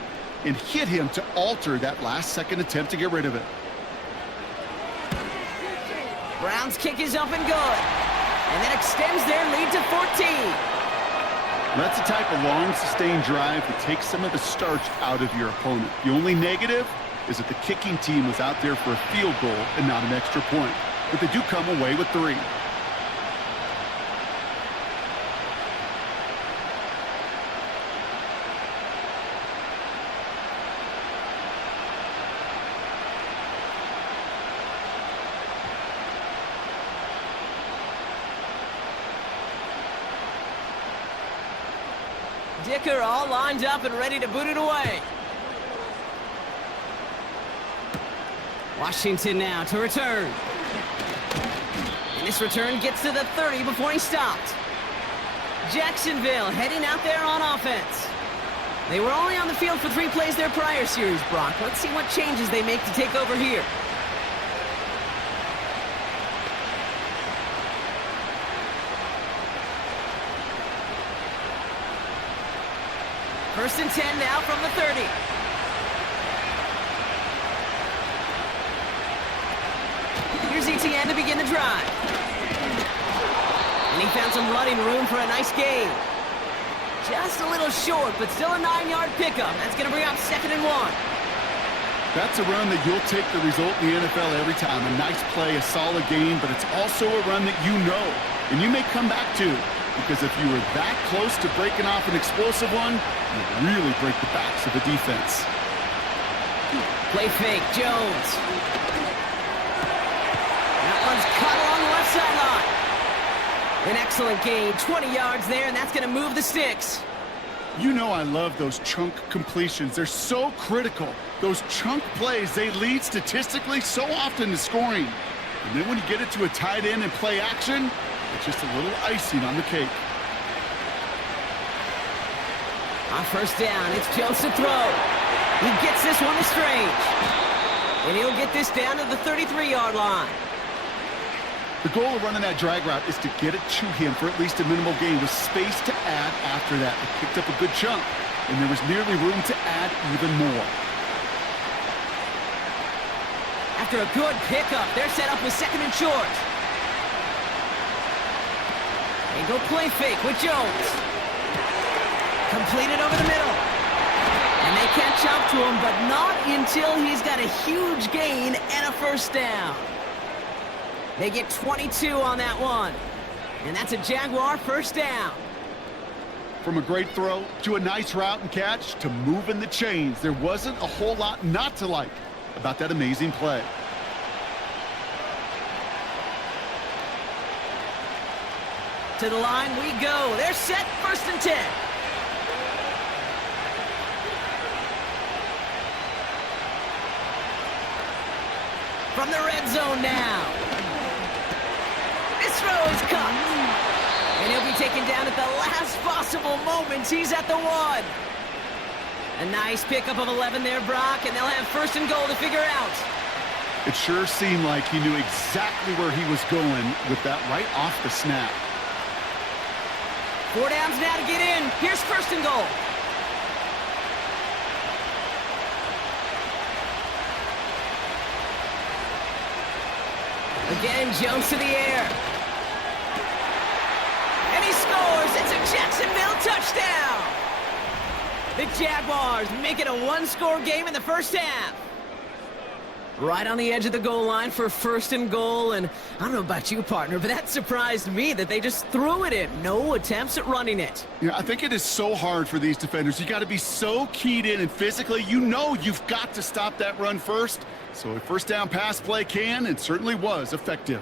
and hit him to alter that last-second attempt to get rid of it. Browns kick is up and good. And that extends their lead to 14. That's the type of long, sustained drive that takes some of the starch out of your opponent. The only negative is that the kicking team was out there for a field goal and not an extra point. But they do come away with 3. Dicker all lined up and ready to boot it away. Washington now to return. And this return gets to the 30 before he stopped. Jacksonville heading out there on offense. They were only on the field for 3 plays their prior series, Brock. Let's see what changes they make to take over here. First and 10 now from the 30. Here's ETN to begin the drive. And he found some running room for a nice gain. Just a little short, but still a 9-yard pickup. That's going to bring up 2nd and 1. That's a run that you'll take the result in the NFL every time. A nice play, a solid game, but it's also a run that you know, and you may come back to. Because if you were that close to breaking off an explosive one, you'd really break the backs of the defense. Play fake, Jones. That one's caught along the left sideline. An excellent gain, 20 yards there, and that's going to move the sticks. You know I love those chunk completions. They're so critical. Those chunk plays, they lead statistically so often to scoring. And then when you get it to a tight end and play action, it's just a little icing on the cake. On first down, it's Jones to throw. He gets this one to Strange. And he'll get this down to the 33-yard line. The goal of running that drag route is to get it to him for at least a minimal gain with space to add after that. They picked up a good chunk, and there was nearly room to add even more. After a good pickup, they're set up with 2nd and short. They go play fake with Jones. Completed over the middle. And they catch up to him, but not until he's got a huge gain and a first down. They get 22 on that one. And that's a Jaguar first down. From a great throw to a nice route and catch to moving the chains, there wasn't a whole lot not to like about that amazing play. To the line we go. They're set, 1st and 10. From the red zone now. This throw is caught. And he'll be taken down at the last possible moment. He's at the 1. A nice pickup of 11 there, Brock, and they'll have first and goal to figure out. It sure seemed like he knew exactly where he was going with that right off the snap. 4 downs now to get in. Here's first and goal. Again, Jones to the air. And he scores. It's a Jacksonville touchdown. The Jaguars make it a one-score game in the first half. Right on the edge of the goal line for first and goal. And I don't know about you, partner, but that surprised me that they just threw it in. No attempts at running it. Yeah, I think it is so hard for these defenders. You got to be so keyed in, and physically, you know you've got to stop that run first. So a first down pass play can and certainly was effective.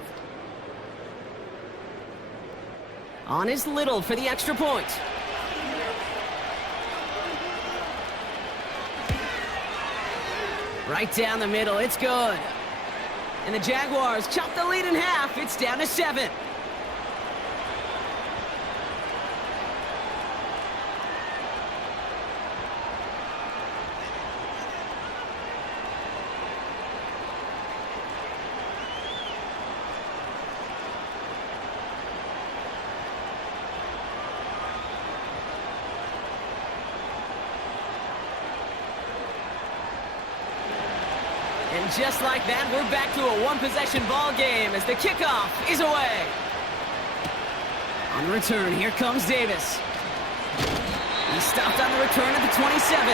On is Little for the extra point. Right down the middle, it's good. And the Jaguars chop the lead in half. It's down to 7. And just like that, we're back to a one-possession ball game as the kickoff is away. On the return, here comes Davis. He stopped on the return at the 27.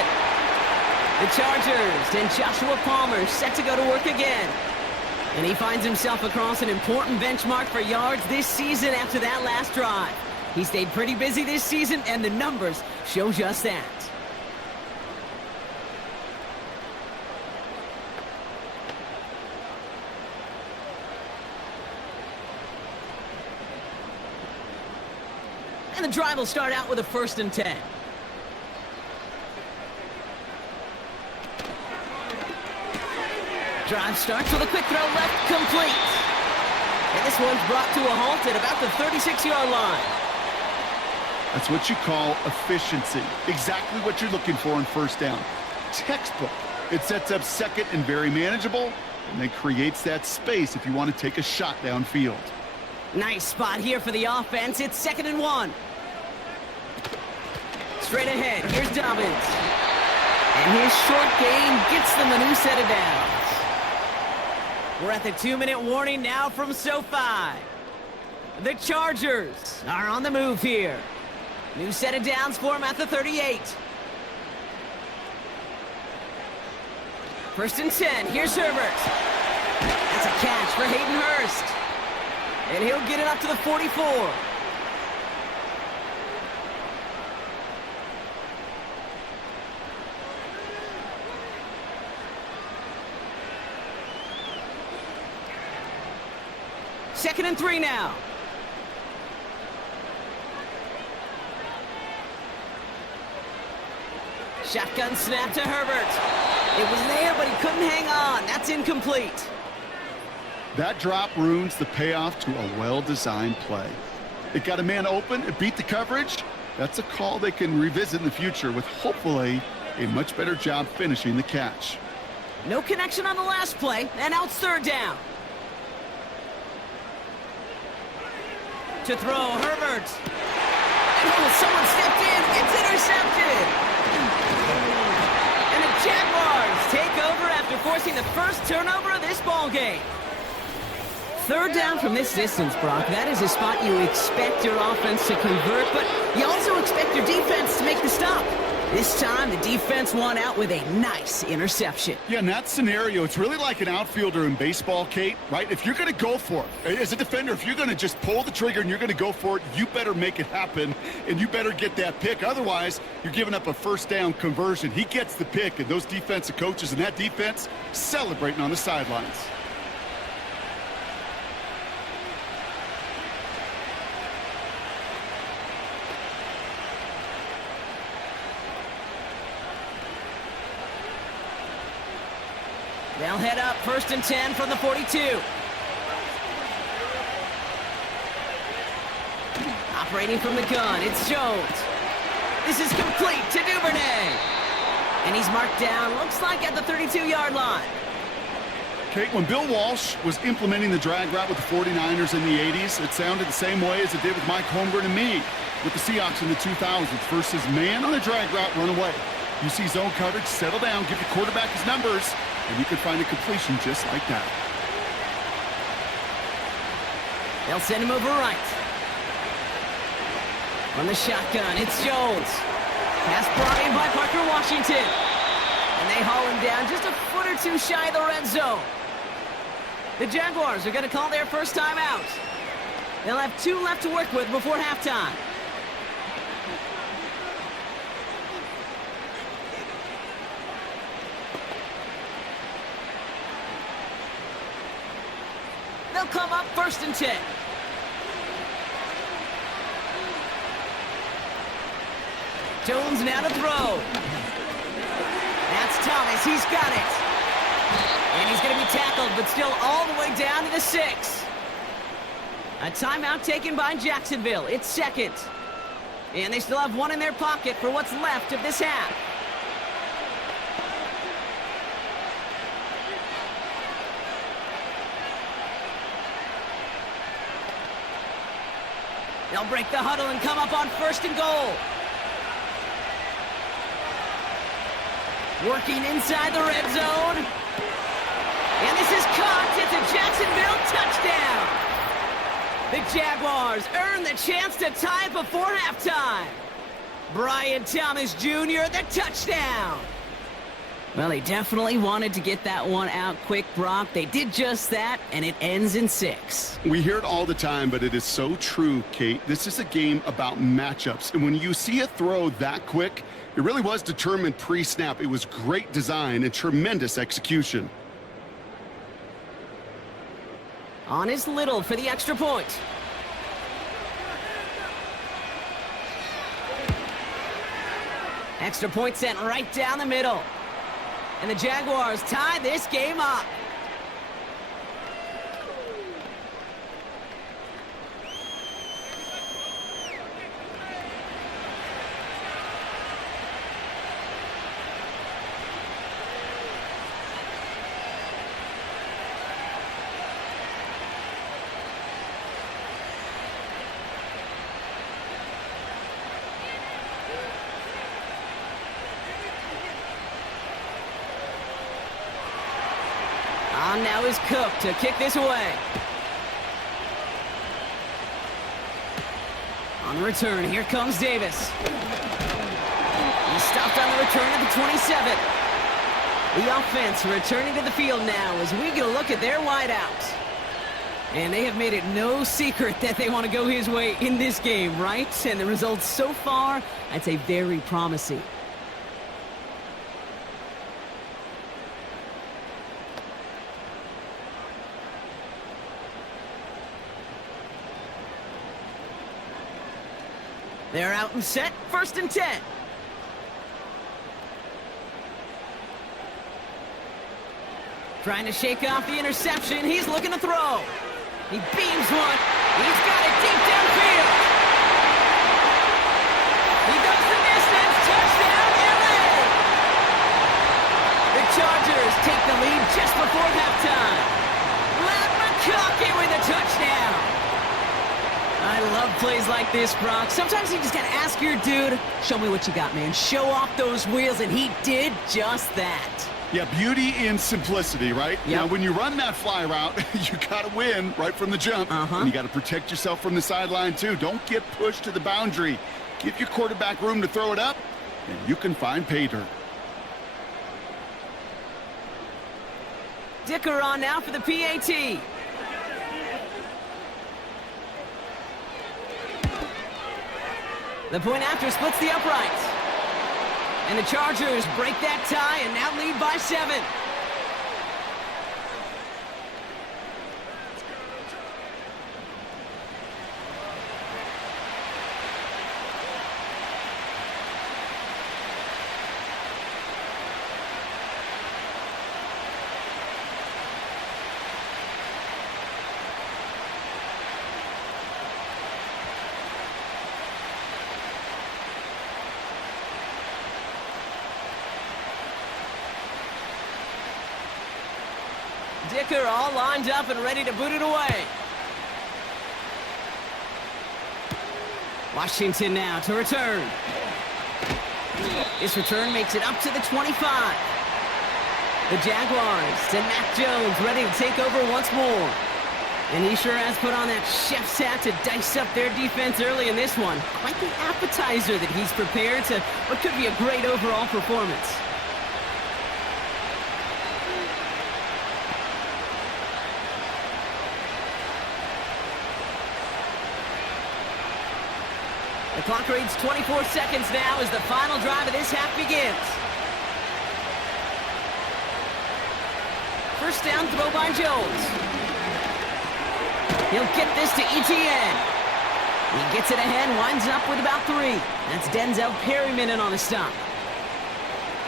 The Chargers and Joshua Palmer set to go to work again. And he finds himself across an important benchmark for yards this season after that last drive. He stayed pretty busy this season, and the numbers show just that. And the drive will start out with a 1st and 10. Drive starts with a quick throw left, complete. And this one's brought to a halt at about the 36-yard line. That's what you call efficiency. Exactly what you're looking for in first down. Textbook. It sets up second and very manageable, and then creates that space if you want to take a shot downfield. Nice spot here for the offense. It's 2nd and 1. Straight ahead, here's Dobbins. And his short gain gets them a new set of downs. We're at the 2-minute warning now from SoFi. The Chargers are on the move here. New set of downs for him at the 38. 1st and 10, here's Herbert. That's a catch for Hayden Hurst. And he'll get it up to the 44. Second and 3 now. Shotgun snap to Herbert. It was there, but he couldn't hang on. That's incomplete. That drop ruins the payoff to a well-designed play. It got a man open, it beat the coverage. That's a call they can revisit in the future with hopefully a much better job finishing the catch. No connection on the last play, and now it's 3rd down. To throw, Herbert. Oh, someone stepped in. It's intercepted. And the Jaguars take over after forcing the first turnover of this ball game. 3rd down from this distance, Brock. That is a spot you expect your offense to convert, but you also expect your defense to make the stop. This time, the defense won out with a nice interception. Yeah, in that scenario, it's really like an outfielder in baseball, Kate, right? If you're going to go for it, as a defender, if you're going to just pull the trigger and you're going to go for it, you better make it happen, and you better get that pick. Otherwise, you're giving up a first down conversion. He gets the pick, and those defensive coaches and that defense celebrating on the sidelines. They'll head up 1st and 10 from the 42. Operating from the gun, it's Jones. This is complete to Duvernay. And he's marked down, looks like at the 32-yard line. Kate, when Bill Walsh was implementing the drag route with the 49ers in the 80s, it sounded the same way as it did with Mike Holmgren and me with the Seahawks in the 2000s versus man on the drag route, run away. You see zone coverage, settle down, give your quarterback his numbers, and you can find a completion just like that. They'll send him over right. From the shotgun, it's Jones. Pass brought in by Parker Washington. And they haul him down just a foot or two shy of the red zone. The Jaguars are going to call their first time out. They'll have 2 left to work with before halftime. They'll come up 1st and 10. Jones now to throw. That's Thomas. He's got it. And he's going to be tackled, but still all the way down to the 6. A timeout taken by Jacksonville. It's second. And they still have 1 in their pocket for what's left of this half. They'll break the huddle and come up on 1st and goal. Working inside the red zone. And this is caught. It's a Jacksonville touchdown. The Jaguars earn the chance to tie it before halftime. Brian Thomas Jr., the touchdown. Well, they definitely wanted to get that one out quick, Brock. They did just that, and it ends in 6. We hear it all the time, but it is so true, Kate. This is a game about matchups. And when you see a throw that quick, it really was determined pre-snap. It was great design and tremendous execution. On is Little for the extra point. Extra point sent right down the middle. And the Jaguars tie this game up. On now is Cook to kick this away. On the return, here comes Davis. He stopped on the return at the 27. The offense returning to the field now as we get a look at their wideouts. And they have made it no secret that they want to go his way in this game, right? And the results so far, I'd say very promising. They're out and set, 1st and 10. Trying to shake off the interception. He's looking to throw. He beams one. He's got it deep downfield. He goes the distance. Touchdown, LA! The Chargers take the lead just before halftime. Matt McConkey with a touchdown. I love plays like this, Brock. Sometimes you just gotta ask your dude, show me what you got, man. Show off those wheels, and he did just that. Yeah, beauty in simplicity, right? Yep. Now, when you run that fly route, you gotta win right from the jump. And you gotta protect yourself from the sideline, too. Don't get pushed to the boundary. Give your quarterback room to throw it up, and you can find pay dirt. Dicker on now for the PAT. The point after splits the uprights. And the Chargers break that tie and now lead by 7. Dicker all lined up and ready to boot it away. Washington now to return. This return makes it up to the 25. The Jaguars and Mac Jones ready to take over once more. And he sure has put on that chef's hat to dice up their defense early in this one. Quite the appetizer that he's prepared to what could be a great overall performance. The clock reads 24 seconds now as the final drive of this half begins. First down throw by Jones. He'll get this to Etienne. He gets it ahead, winds up with about 3. That's Denzel Perryman in on the stop.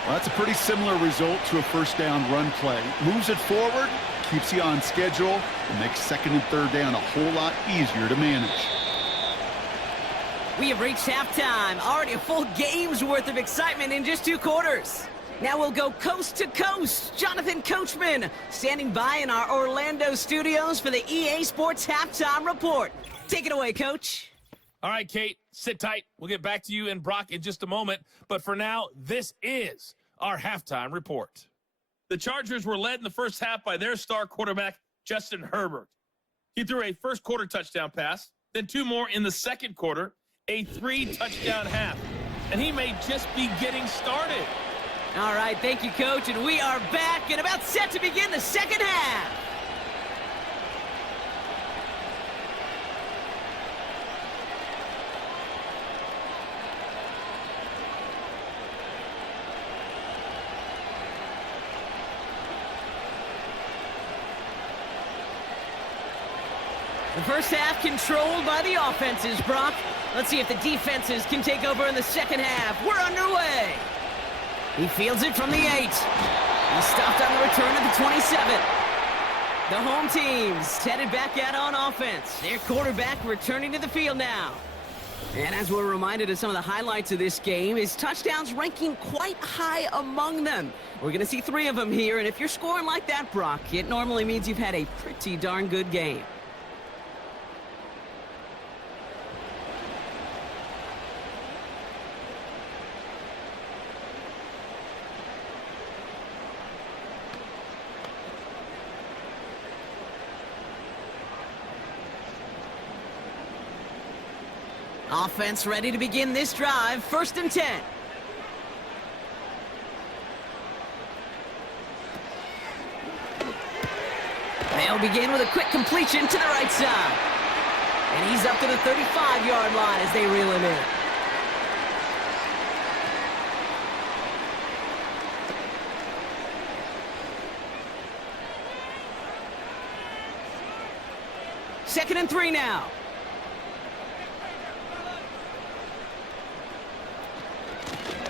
Well, that's a pretty similar result to a first down run play. Moves it forward, keeps you on schedule, and makes second and third down a whole lot easier to manage. We have reached halftime. Already a full game's worth of excitement in just 2 quarters. Now we'll go coast to coast. Jonathan Coachman standing by in our Orlando studios for the EA Sports Halftime Report. Take it away, Coach. All right, Kate, sit tight. We'll get back to you and Brock in just a moment. But for now, this is our halftime report. The Chargers were led in the first half by their star quarterback, Justin Herbert. He threw a first-quarter touchdown pass, then 2 more in the second quarter, a 3-touchdown half. And he may just be getting started. All right, thank you, Coach, and we are back and about set to begin the second half. The first half controlled by the offenses, Brock. Let's see if the defenses can take over in the second half. We're underway. He fields it from the 8. He's stopped on the return of the 27. The home team's headed back out on offense. Their quarterback returning to the field now. And as we're reminded of some of the highlights of this game, his touchdowns ranking quite high among them. We're going to see 3 of them here, and if you're scoring like that, Brock, it normally means you've had a pretty darn good game. Offense ready to begin this drive. 1st and 10. They'll begin with a quick completion to the right side. And he's up to the 35-yard line as they reel him in. Second and 3 now.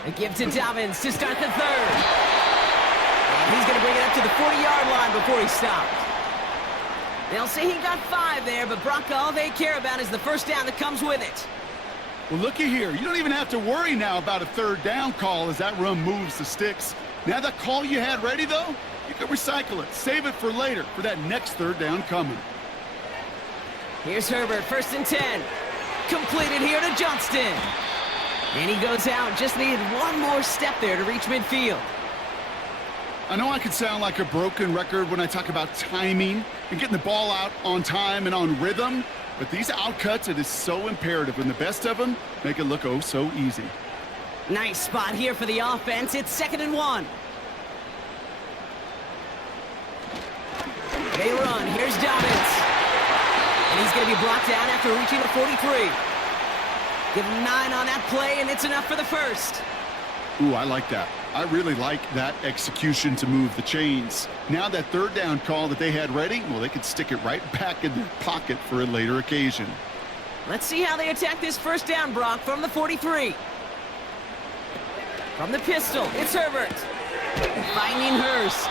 A give to Dobbins to start the 3rd. And he's going to bring it up to the 40-yard line before he stops. They'll say he got 5 there, but Brock, all they care about is the first down that comes with it. Well, looky here. You don't even have to worry now about a 3rd down call as that run moves the sticks. Now that call you had ready, though, you can recycle it. Save it for later for that next 3rd down coming. Here's Herbert, 1st and 10. Completed here to Johnston. And he goes out, just needed 1 more step there to reach midfield. I know I could sound like a broken record when I talk about timing and getting the ball out on time and on rhythm, but these outcuts, it is so imperative, and the best of them make it look oh so easy. Nice spot here for the offense. It's 2nd and 1. They run. Here's Dobbins. And he's going to be brought down after reaching the 43. Give him 9 on that play, and it's enough for the 1st. Ooh, I like that. I really like that execution to move the chains. Now that 3rd down call that they had ready, well, they could stick it right back in their pocket for a later occasion. Let's see how they attack this 1st down, Brock, from the 43. From the pistol, it's Herbert. Finding Hurst.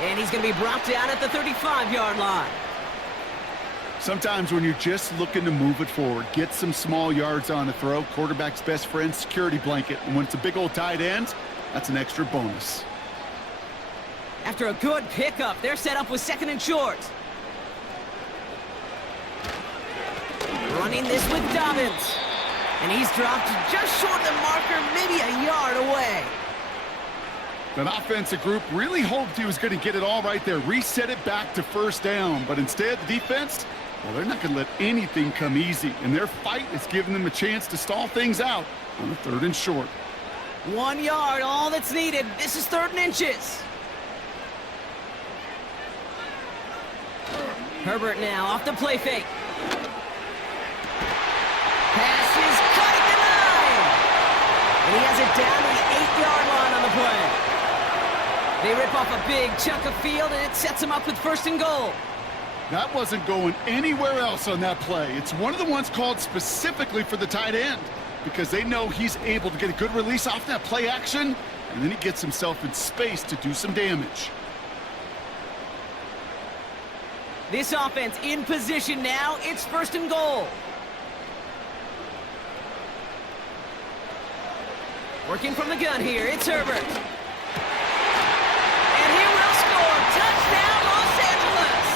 And he's going to be brought down at the 35-yard line. Sometimes when you're just looking to move it forward, get some small yards on a throw, quarterback's best friend, security blanket. And when it's a big old tight end, that's an extra bonus. After a good pickup, they're set up with 2nd and short. Running this with Dobbins. And he's dropped just short of the marker, maybe a yard away. That offensive group really hoped he was going to get it all right there, reset it back to 1st down. But instead, the defense, well, they're not going to let anything come easy. And their fight is giving them a chance to stall things out on the 3rd and short. 1 yard, all that's needed. This is 3rd and inches. Herbert now off the play fake. Pass is cutting the 9. And he has it down to the 8-yard line on the play. They rip off a big chunk of field, and it sets him up with 1st and goal. That wasn't going anywhere else on that play. It's one of the ones called specifically for the tight end because they know he's able to get a good release off that play action, and then he gets himself in space to do some damage. This offense in position now. It's 1st and goal. Working from the gun here, it's Herbert. And he will score. Touchdown, Los Angeles!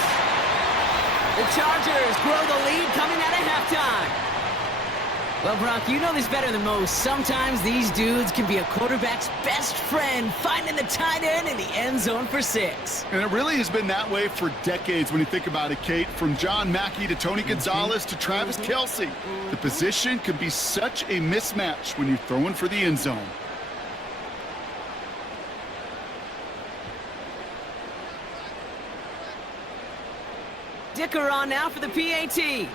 The Chargers grow the lead coming out of halftime. Well, Brock, you know this better than most. Sometimes these dudes can be a quarterback's best friend, finding the tight end in the end zone for 6. And it really has been that way for decades when you think about it, Kate. From John Mackey to Tony Gonzalez to Travis Kelce. The position can be such a mismatch when you're throwing for the end zone. Dicker on now for the PAT.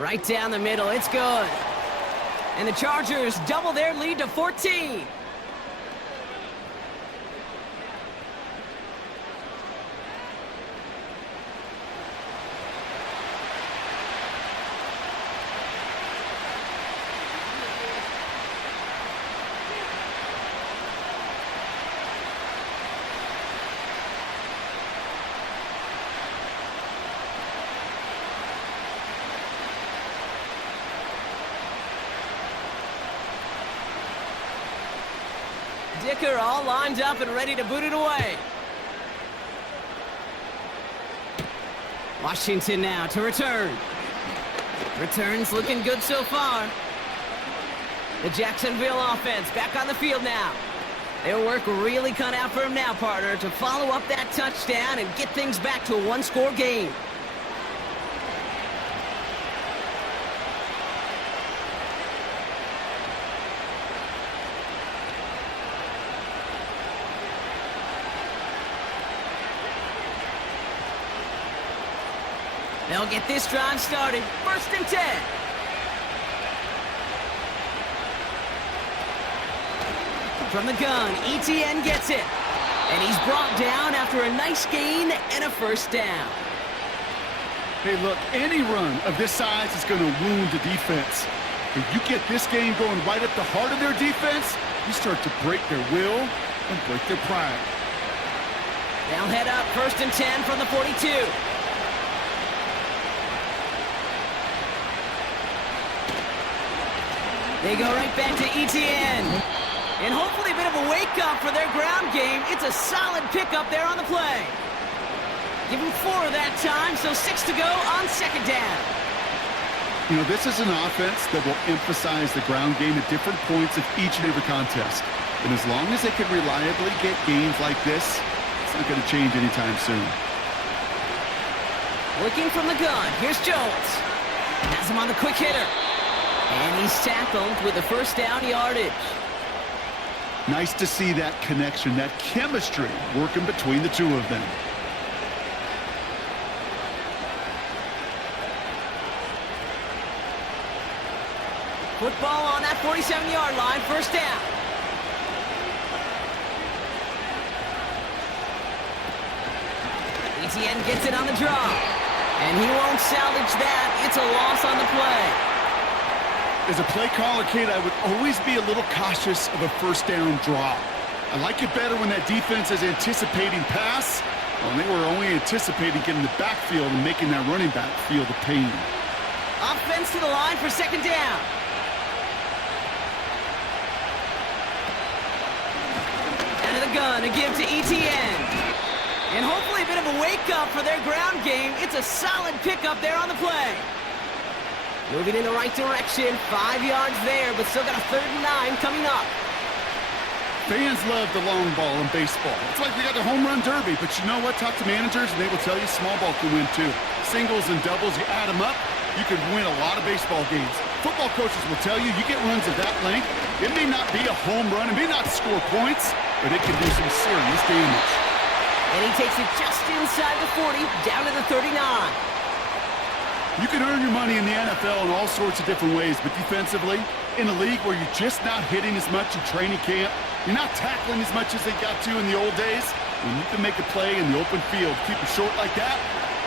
Right down the middle, it's good. And the Chargers double their lead to 14. Dicker all lined up and ready to boot it away. Washington now to return. Returns looking good so far. The Jacksonville offense back on the field now. Their work really cut out for him now, partner, to follow up that touchdown and get things back to a 1-score game. They'll get this drive started. 1st and 10. From the gun, ETN gets it. And he's brought down after a nice gain and a 1st down. Hey, look, any run of this size is going to wound the defense. If you get this game going right at the heart of their defense, you start to break their will and break their pride. They'll head up 1st and 10 from the 42. They go right back to ETN. And hopefully a bit of a wake-up for their ground game. It's a solid pickup there on the play. Give him 4 that time, so 6 to go on 2nd down. You know, this is an offense that will emphasize the ground game at different points of each and every contest. And as long as they can reliably get gains like this, it's not going to change anytime soon. Working from the gun, here's Jones. Has him on the quick hitter. And he's tackled with the 1st down yardage. Nice to see that connection, that chemistry working between the two of them. Football on that 47-yard line, 1st down. ETN gets it on the draw. And he won't salvage that. It's a loss on the play. As a play caller, Kate, I would always be a little cautious of a 1st down draw. I like it better when that defense is anticipating pass. Well, they were only anticipating getting the backfield and making that running back feel the pain. Offense to the line for 2nd down. gun, a give to ETN. And hopefully a bit of a wake-up for their ground game. It's a solid pickup there on the play. Moving in the right direction, 5 yards there, but still got a 3rd and 9 coming up. Fans love the long ball in baseball. It's like we got the home run derby, but you know what? Talk to managers, and they will tell you small ball can win too. Singles and doubles, you add them up, you can win a lot of baseball games. Football coaches will tell you, you get runs of that length, it may not be a home run, it may not score points, but it can do some serious damage. And he takes it just inside the 40, down to the 39. You can earn your money in the NFL in all sorts of different ways, but defensively, in a league where you're just not hitting as much in training camp, you're not tackling as much as they got to in the old days, when you can make a play in the open field, keep it short like that,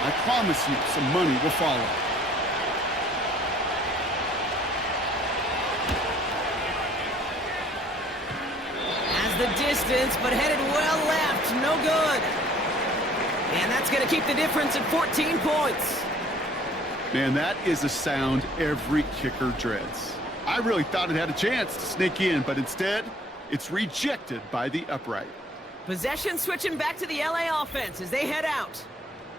I promise you some money will follow. Has the distance, but headed well left, no good. And that's going to keep the difference at 14 points. Man, that is a sound every kicker dreads. I really thought it had a chance to sneak in, but instead, it's rejected by the upright. Possession switching back to the LA offense as they head out.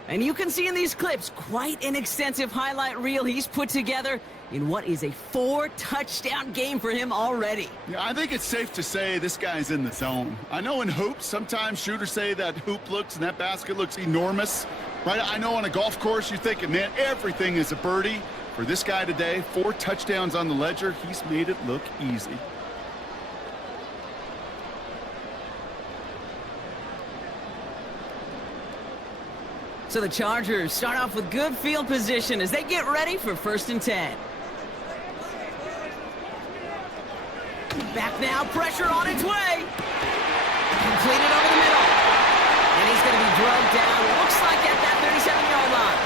And you can see in these clips quite an extensive highlight reel he's put together in what is a 4-touchdown game for him already. Yeah, I think it's safe to say this guy's in the zone. I know in hoops, sometimes shooters say that hoop looks and that basket looks enormous. Right? I know on a golf course, you're thinking, man, everything is a birdie. For this guy today, 4 touchdowns on the ledger, he's made it look easy. So the Chargers start off with good field position as they get ready for 1st and 10. Back now, pressure on its way. Completed over the middle. And he's going to be drugged down, looks like at that 37-yard line.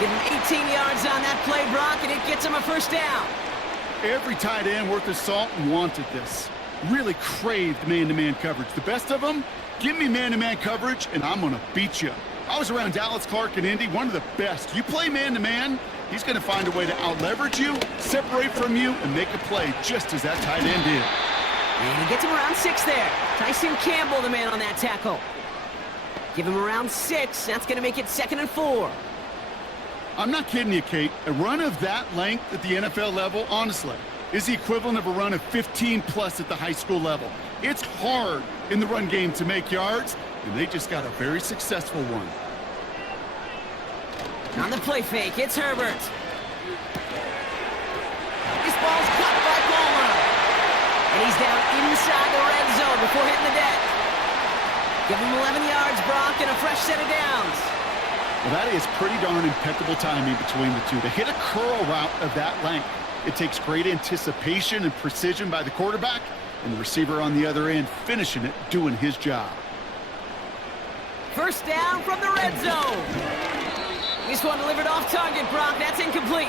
Give him 18 yards on that play, Brock, and it gets him a 1st down. Every tight end worth his salt wanted this. Really craved man-to-man coverage. The best of them, give me man-to-man coverage, and I'm going to beat you. I was around Dallas Clark and Indy, one of the best. You play man-to-man, he's going to find a way to out-leverage you, separate from you, and make a play just as that tight end did. And he gets him around 6 there. Tyson Campbell, the man on that tackle. Give him around 6. That's going to make it 2nd and 4. I'm not kidding you, Kate. A run of that length at the NFL level, honestly, is the equivalent of a run of 15-plus at the high school level. It's hard in the run game to make yards, and they just got a very successful one. On the play fake, it's Herbert. This ball's caught by Palmer. And he's down inside the red zone before hitting the deck. Give him 11 yards, Brock, and a fresh set of downs. Well, that is pretty darn impeccable timing between the two. To hit a curl route of that length, it takes great anticipation and precision by the quarterback, and the receiver on the other end finishing it, doing his job. 1st down from the red zone. This one delivered off target, Brock. That's incomplete.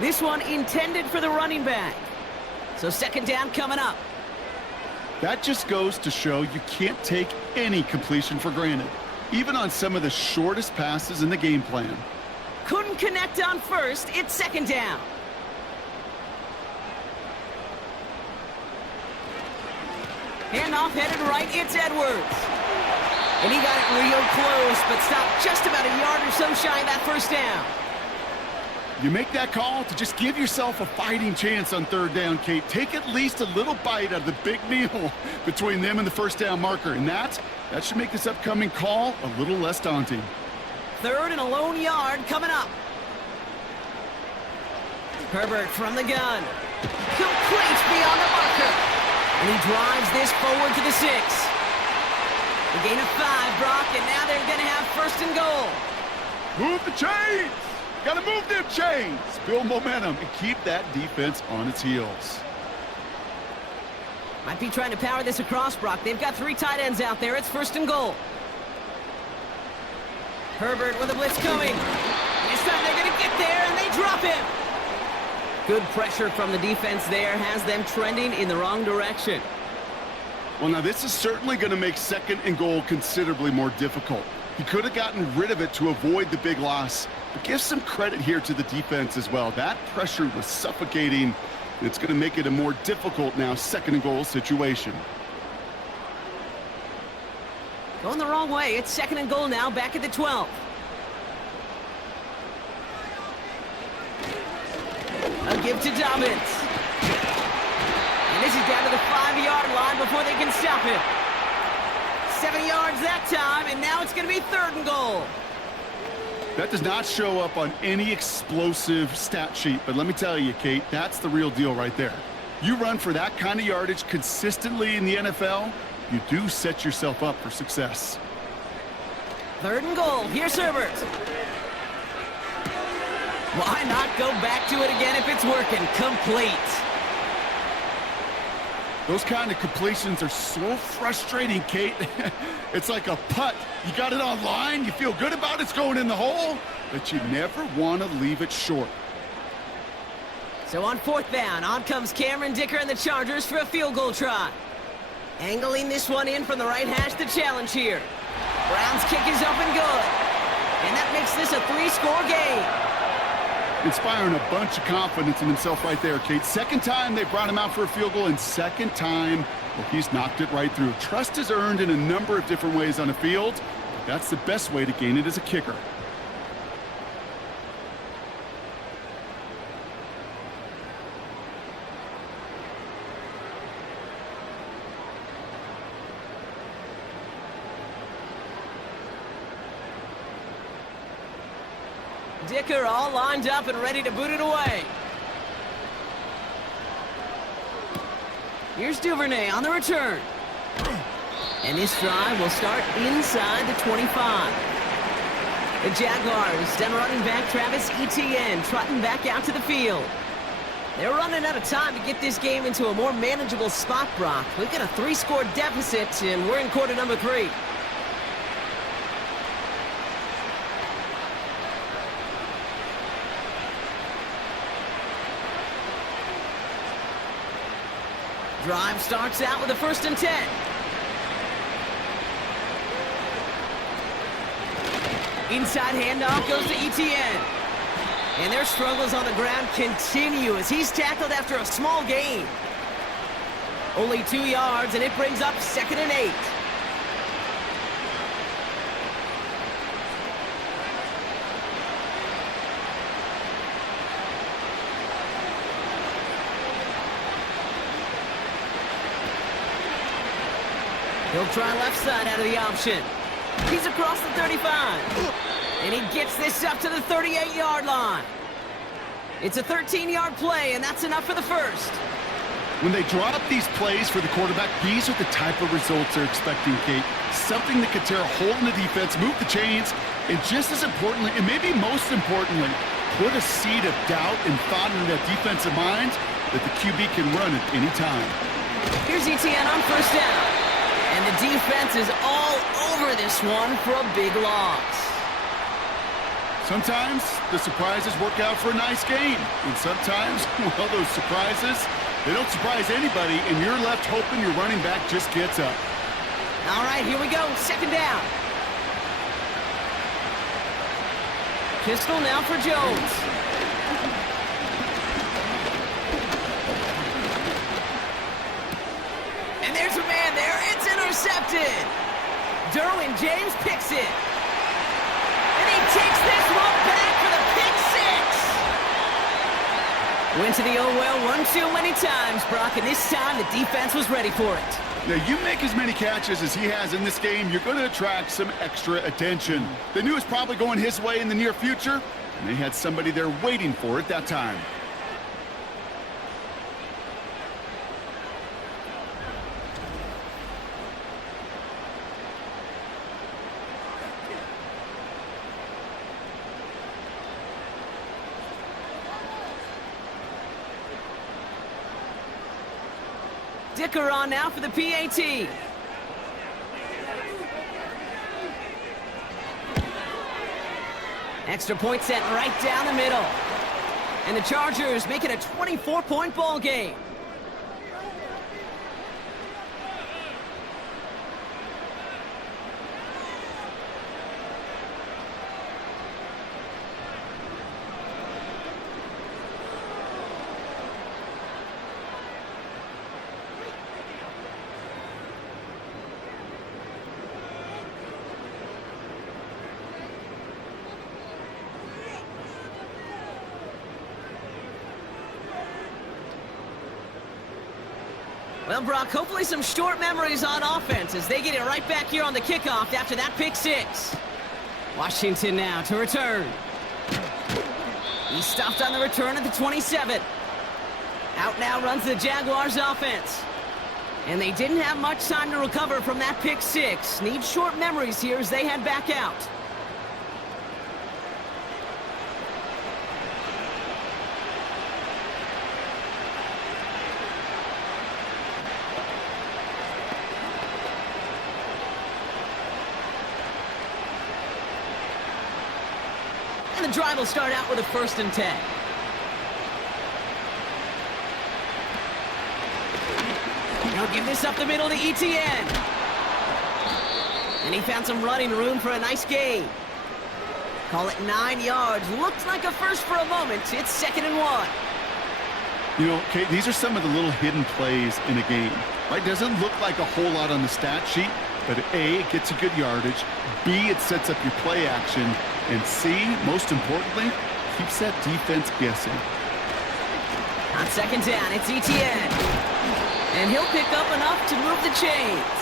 This one intended for the running back. So 2nd down coming up. That just goes to show you can't take any completion for granted, even on some of the shortest passes in the game plan. Couldn't connect on 1st. It's 2nd down. Handoff headed right. It's Edwards. And he got it real close, but stopped just about a yard or so shy of that 1st down. You make that call to just give yourself a fighting chance on 3rd down, Kate. Take at least a little bite out of the big meal between them and the 1st down marker. And that should make this upcoming call a little less daunting. 3rd and a lone yard coming up. Herbert from the gun. Complete beyond the marker. And he drives this forward to the 6. A gain of 5, Brock, and now they're going to have 1st and goal. Move the chains! Got to move them chains! Build momentum and keep that defense on its heels. Might be trying to power this across, Brock. They've got 3 tight ends out there. It's 1st and goal. Herbert with a blitz coming. This time they're going to get there, and they drop him. Good pressure from the defense there has them trending in the wrong direction. Well, now this is certainly going to make 2nd and goal considerably more difficult. He could have gotten rid of it to avoid the big loss, but give some credit here to the defense as well. That pressure was suffocating. It's going to make it a more difficult now 2nd and goal situation. Going the wrong way. It's 2nd and goal now, back at the 12. A give to Dobbins. And this is down to the 5-yard line before they can stop it. 7 yards that time, and now it's going to be 3rd and goal. That does not show up on any explosive stat sheet, but let me tell you, Kate, that's the real deal right there. You run for that kind of yardage consistently in the NFL, you do set yourself up for success. 3rd and goal. Here's Herbert. Why not go back to it again if it's working? Complete. Those kind of completions are so frustrating, Kate. It's like a putt. You got it on line, you feel good about it's going in the hole, but you never want to leave it short. So on 4th down, on comes Cameron Dicker and the Chargers for a field goal try. Angling this one in from the right hash, the challenge here. Brown's kick is up and good. And that makes this a 3-score game. Inspiring a bunch of confidence in himself right there, Kate. 2nd time they brought him out for a field goal, and 2nd time, well, he's knocked it right through. Trust is earned in a number of different ways on the field. That's the best way to gain it as a kicker. Dicker all lined up and ready to boot it away. Here's Duvernay on the return. And this drive will start inside the 25. The Jaguars, then running back Travis Etienne, trotting back out to the field. They're running out of time to get this game into a more manageable spot, Brock. We've got a 3-score deficit, and we're in quarter number 3. Drive starts out with a 1st and 10. Inside handoff goes to Etienne. And their struggles on the ground continue as he's tackled after a small gain. Only 2 yards, and it brings up 2nd and 8. He'll try left side out of the option. He's across the 35. And he gets this up to the 38-yard line. It's a 13-yard play, and that's enough for the 1st. When they draw up these plays for the quarterback, these are the type of results they're expecting, Kate. Something that could tear a hole in the defense, move the chains, and just as importantly, and maybe most importantly, put a seed of doubt and thought into that defensive mind that the QB can run at any time. Here's Etienne on 1st down. And the defense is all over this one for a big loss. Sometimes the surprises work out for a nice game. And sometimes, well, those surprises, they don't surprise anybody, and you're left hoping your running back just gets up. All right, here we go. 2nd down. Pistol now for Jones. And there's a man there. It's intercepted. Derwin James picks it. And he takes this one back for the pick 6. Went to the oh well one too many times, Brock, and this time the defense was ready for it. Now, you make as many catches as he has in this game, you're going to attract some extra attention. They knew it was probably going his way in the near future, and they had somebody there waiting for it that time. Dicker on now for the PAT. Extra point set right down the middle. And the Chargers make it a 24-point ball game. Well, Brock, hopefully some short memories on offense as they get it right back here on the kickoff after that pick six. Washington now to return. He stopped on the return at the 27. Out now runs the Jaguars offense. And they didn't have much time to recover from that pick six. Need short memories here as they head back out. And the drive will start out with a 1st and 10. He'll give this up the middle to ETN. And he found some running room for a nice gain. Call it 9 yards. Looks like a first for a moment. It's 2nd and 1. You know, Kate, these are some of the little hidden plays in a game. Right? Doesn't look like a whole lot on the stat sheet, but A, it gets a good yardage. B, it sets up your play action. And C, most importantly, keeps that defense guessing. On 2nd down, it's ETN. And he'll pick up enough to move the chains.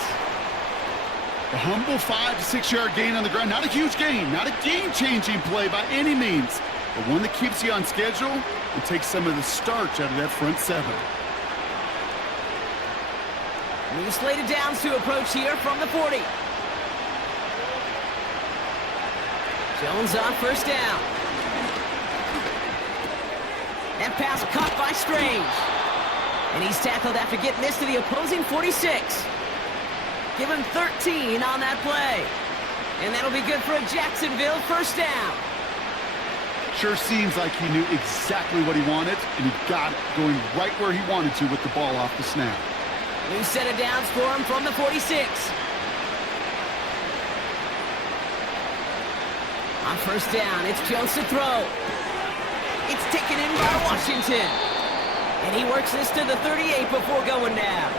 A humble 5 to 6 yard gain on the ground. Not a huge gain, not a game-changing play by any means, but one that keeps you on schedule and takes some of the starch out of that front seven. New slated downs to approach here from the 40. Jones on 1st down. That pass caught by Strange. And he's tackled after getting this to the opposing 46. Give him 13 on that play. And that'll be good for a Jacksonville 1st down. Sure seems like he knew exactly what he wanted, and he got it, going right where he wanted to with the ball off the snap. New set of downs for him from the 46. On 1st down, it's Jones to throw. It's taken in by Washington. And he works this to the 38 before going down.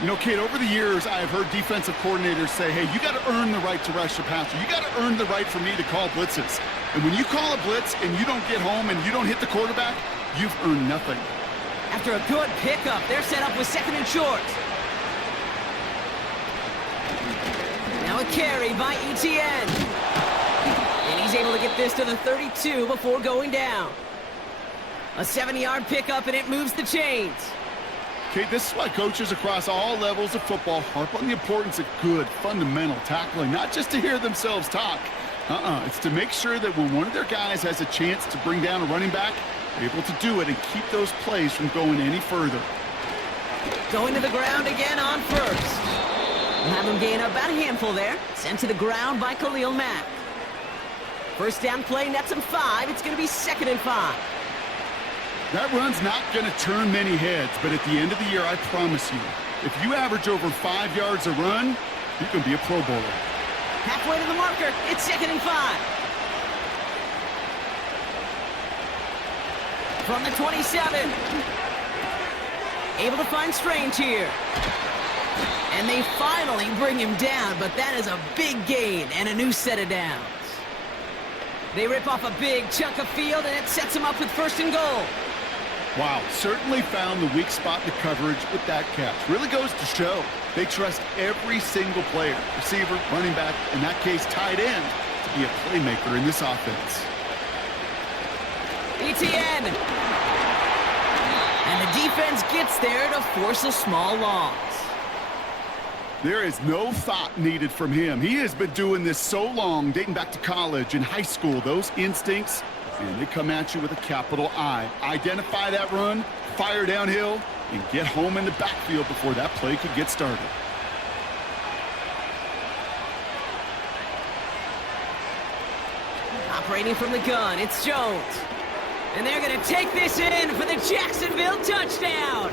You know, Kate, over the years, I have heard defensive coordinators say, hey, you got to earn the right to rush the passer. You got to earn the right for me to call blitzes. And when you call a blitz and you don't get home and you don't hit the quarterback, you've earned nothing. After a good pickup, they're set up with 2nd and short. Now a carry by ETN. And he's able to get this to the 32 before going down. A 7-yard pickup, and it moves the chains. Okay, this is why coaches across all levels of football harp on the importance of good, fundamental tackling, not just to hear themselves talk. It's to make sure that when one of their guys has a chance to bring down a running back, they're able to do it and keep those plays from going any further. Going to the ground again on 1st. We'll have him gain about a handful there. Sent to the ground by Khalil Mack. 1st down play nets him 5. It's going to be 2nd and 5. That run's not going to turn many heads, but at the end of the year, I promise you, if you average over 5 yards a run, you can be a Pro Bowler. Halfway to the marker, it's 2nd and 5. From the 27. Able to find Strange here. And they finally bring him down, but that is a big gain and a new set of downs. They rip off a big chunk of field, and it sets them up with 1st and goal. Wow, certainly found the weak spot in the coverage with that catch. Really goes to show they trust every single player, receiver, running back, in that case tight end, to be a playmaker in this offense. ETN. And the defense gets there to force a small loss. There is no thought needed from him. He has been doing this so long, dating back to college and high school. Those instincts, and they come at you with a capital I. Identify that run, fire downhill, and get home in the backfield before that play could get started. Operating from the gun, it's Jones. And they're going to take this in for the Jacksonville touchdown.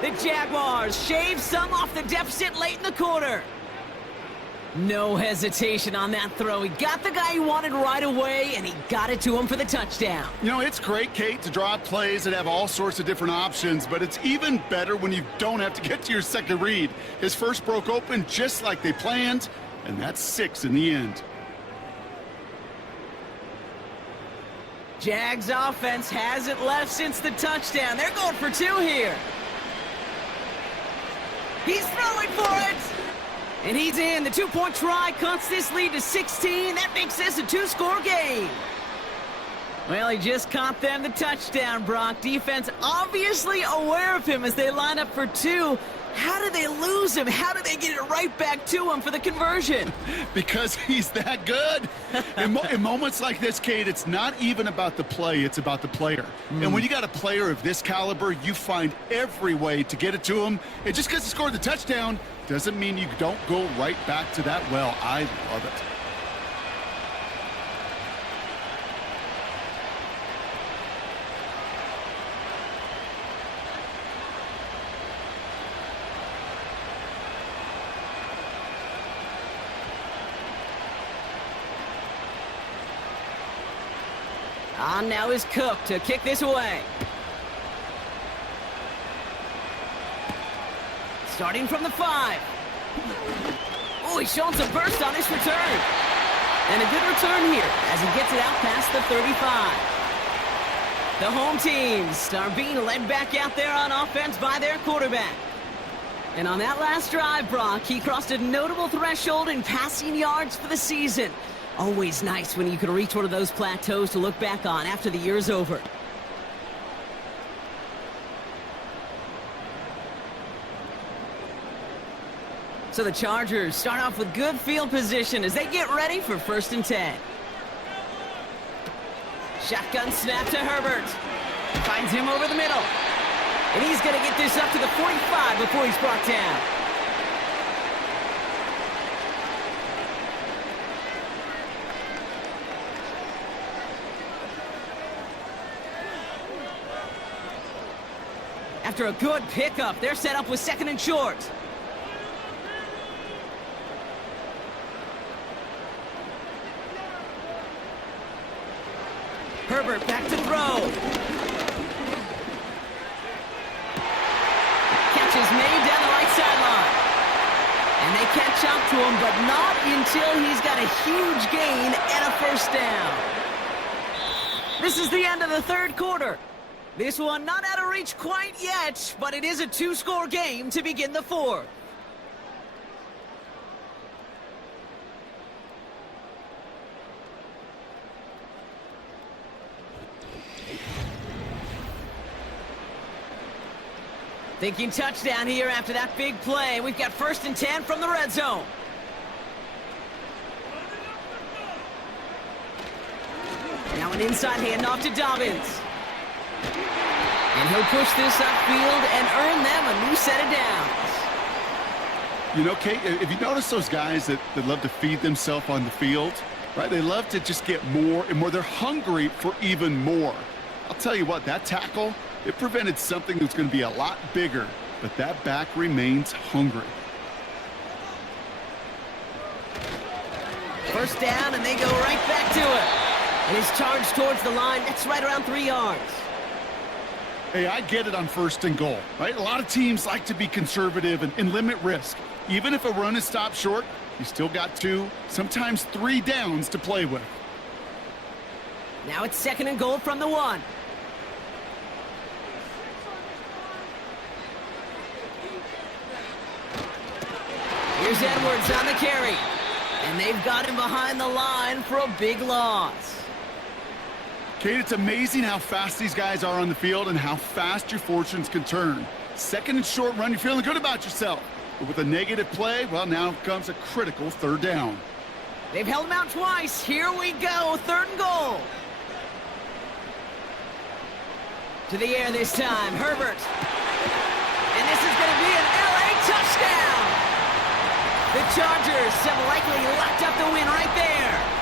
The Jaguars shave some off the deficit late in the quarter. No hesitation on that throw. He got the guy he wanted right away, and he got it to him for the touchdown. You know, it's great, Kate, to draw plays that have all sorts of different options, but it's even better when you don't have to get to your second read. His first broke open just like they planned, and that's 6 in the end. Jags offense hasn't left since the touchdown. They're going for 2 here. He's throwing for it! And he's in. The two-point try cuts this lead to 16. That makes this a two-score game. Well, he just caught them the touchdown, Brock. Defense obviously aware of him as they line up for two. How did they lose him? How did they get it right back to him for the conversion? Because he's that good. In moments like this, Kate, it's not even about the play, it's about the player. And when you got a player of this caliber, you find every way to get it to him. And just because he scored the touchdown doesn't mean you don't go right back to that well. I love it. On now is Cook to kick this away. Starting from the 5. Oh, he's showing some burst on this return. And a good return here as he gets it out past the 35. The home teams are being led back out there on offense by their quarterback. And on that last drive, Brock, he crossed a notable threshold in passing yards for the season. Always nice when you can reach one of those plateaus to look back on after the year's over. So the Chargers start off with good field position as they get ready for 1st and 10. Shotgun snap to Herbert. Finds him over the middle. And he's going to get this up to the 45 before he's brought down. After a good pickup, they're set up with 2nd and short. Herbert back to throw. Catch is made down the right sideline. And they catch up to him, but not until he's got a huge gain and a 1st down. This is the end of the 3rd quarter. This one not out of reach quite yet, but it is a 2-score game to begin the 4th. Thinking touchdown here after that big play. We've got 1st and 10 from the red zone. Now an inside handoff to Dobbins. And he'll push this upfield and earn them a new set of downs. You know, Kate, if you notice those guys that love to feed themselves on the field, right? They love to just get more and more. They're hungry for even more. I'll tell you what, that tackle, it prevented something that's going to be a lot bigger, but that back remains hungry. 1st down, and they go right back to it. And he's charged towards the line. That's right around 3 yards. Hey, I get it on 1st and goal, right? A lot of teams like to be conservative and limit risk. Even if a run is stopped short, you still got 2, sometimes 3 downs to play with. Now it's 2nd and goal from the 1. Here's Edwards on the carry. And they've got him behind the line for a big loss. Kate, it's amazing how fast these guys are on the field and how fast your fortunes can turn. 2nd and short run, you're feeling good about yourself. But with a negative play, well, now comes a critical 3rd down. They've held him out twice. Here we go, 3rd and goal. To the air this time, Herbert. And this is going to be an LA touchdown. The Chargers have likely locked up the win right there.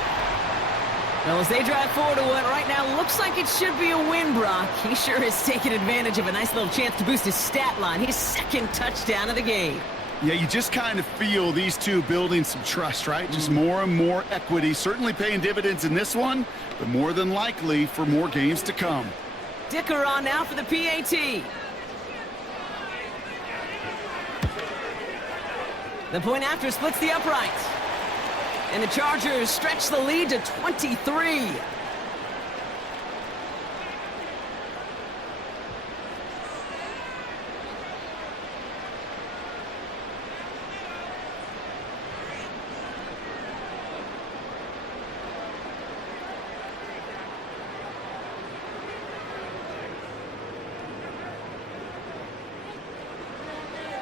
Well, as they drive forward to what right now looks like it should be a win, Brock. He sure has taken advantage of a nice little chance to boost his stat line. His 2nd touchdown of the game. Yeah, you just kind of feel these two building some trust, right? Just more and more equity. Certainly paying dividends in this one, but more than likely for more games to come. Dicker on now for the PAT. The point after splits the uprights. And the Chargers stretch the lead to 23.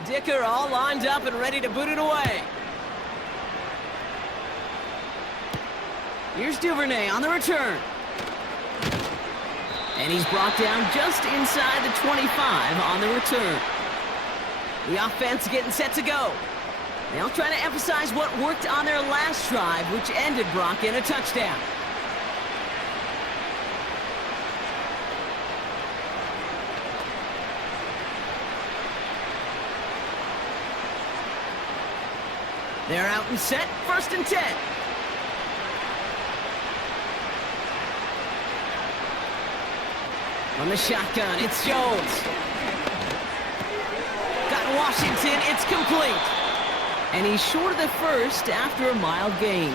Dicker all lined up and ready to boot it away. Here's Duvernay on the return. And he's brought down just inside the 25 on the return. The offense getting set to go. They'll try to emphasize what worked on their last drive, which ended Brock in a touchdown. They're out and set, 1st and 10. On the shotgun, it's Jones. Got Washington, it's complete. And he's short of the first after a mild gain.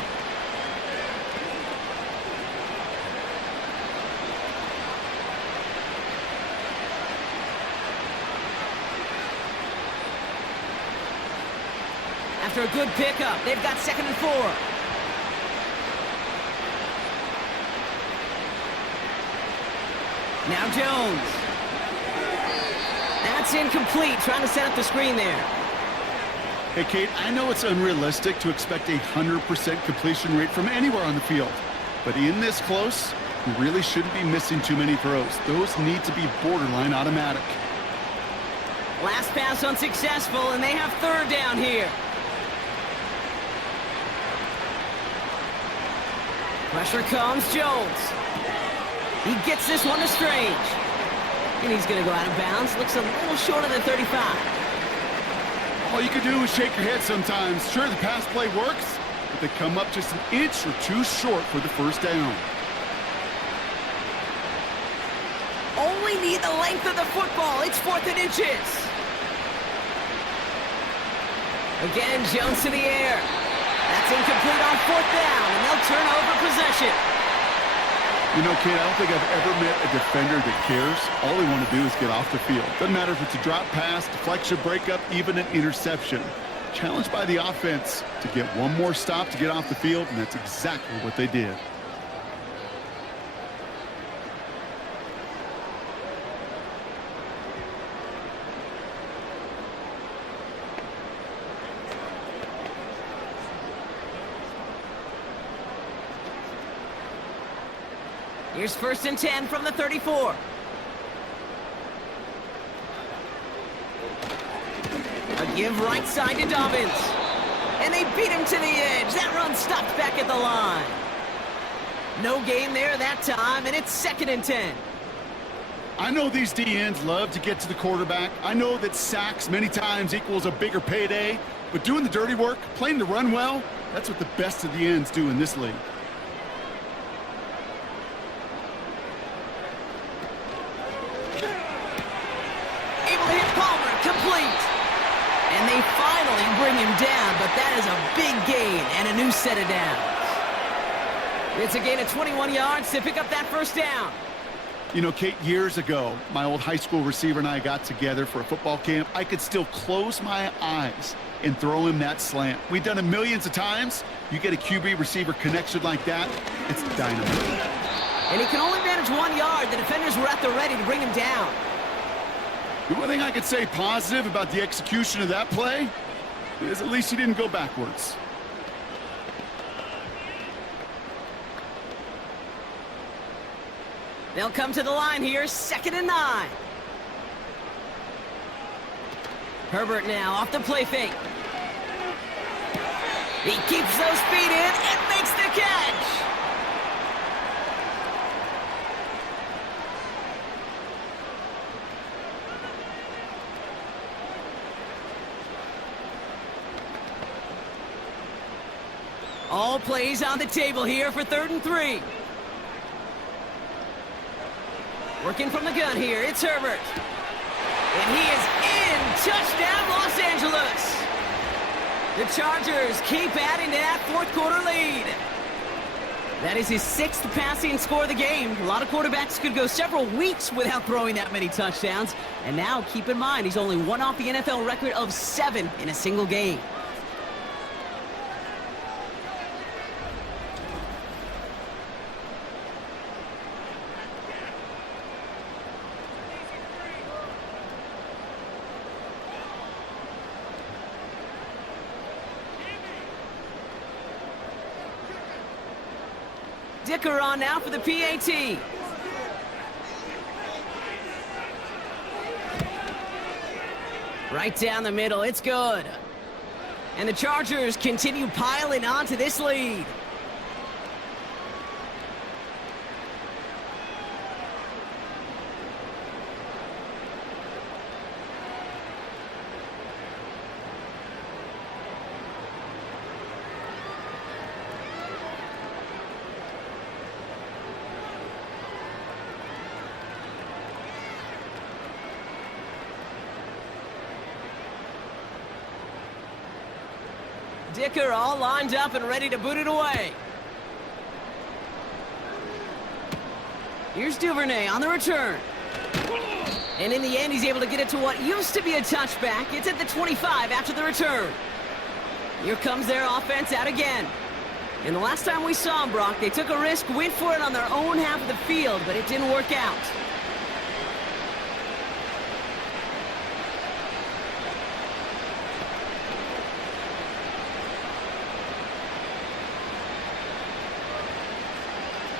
After a good pickup, they've got 2nd and 4. Now Jones. That's incomplete, trying to set up the screen there. Hey, Kate, I know it's unrealistic to expect a 100% completion rate from anywhere on the field. But in this close, you really shouldn't be missing too many throws. Those need to be borderline automatic. Last pass unsuccessful, and they have 3rd down here. Pressure comes, Jones. He gets this one to Strange. And he's going to go out of bounds. Looks a little short of the 35. All you can do is shake your head sometimes. Sure, the pass play works, but they come up just an inch or two short for the 1st down. Only need the length of the football. It's 4th and inches. Again, Jones to the air. That's incomplete on 4th down, and they'll turn over possession. You know, Kate, I don't think I've ever met a defender that cares. All they want to do is get off the field. Doesn't matter if it's a drop pass, deflection, breakup, even an interception. Challenged by the offense to get one more stop to get off the field, and that's exactly what they did. Here's 1st and 10 from the 34. A give right side to Dobbins. And they beat him to the edge. That run stopped back at the line. No gain there that time, and it's 2nd and 10. I know these DNs love to get to the quarterback. I know that sacks many times equals a bigger payday. But doing the dirty work, playing to run well, that's what the best of the ends do in this league. And they finally bring him down, but that is a big gain and a new set of downs. It's a gain of 21 yards to pick up that 1st down. You know, Kate, years ago, my old high school receiver and I got together for a football camp. I could still close my eyes and throw him that slant. We've done it millions of times. You get a QB receiver connection like that, it's dynamite. And he can only manage 1 yard. The defenders were at the ready to bring him down. The one thing I could say positive about the execution of that play is at least he didn't go backwards. They'll come to the line here, 2nd and 9. Herbert now off the play fake. He keeps those feet in and makes the catch. All plays on the table here for 3rd and 3. Working from the gun here, it's Herbert. And he is in. Touchdown, Los Angeles. The Chargers keep adding to that 4th quarter lead. That is his 6th passing score of the game. A lot of quarterbacks could go several weeks without throwing that many touchdowns. And now, keep in mind, he's only one off the NFL record of 7 in a single game. Dicker on now for the PAT. Right down the middle, it's good. And the Chargers continue piling onto this lead. Dicker all lined up and ready to boot it away. Here's Duvernay on the return. And in the end, he's able to get it to what used to be a touchback. It's at the 25 after the return. Here comes their offense out again. And the last time we saw them, Brock, they took a risk, went for it on their own half of the field, but it didn't work out.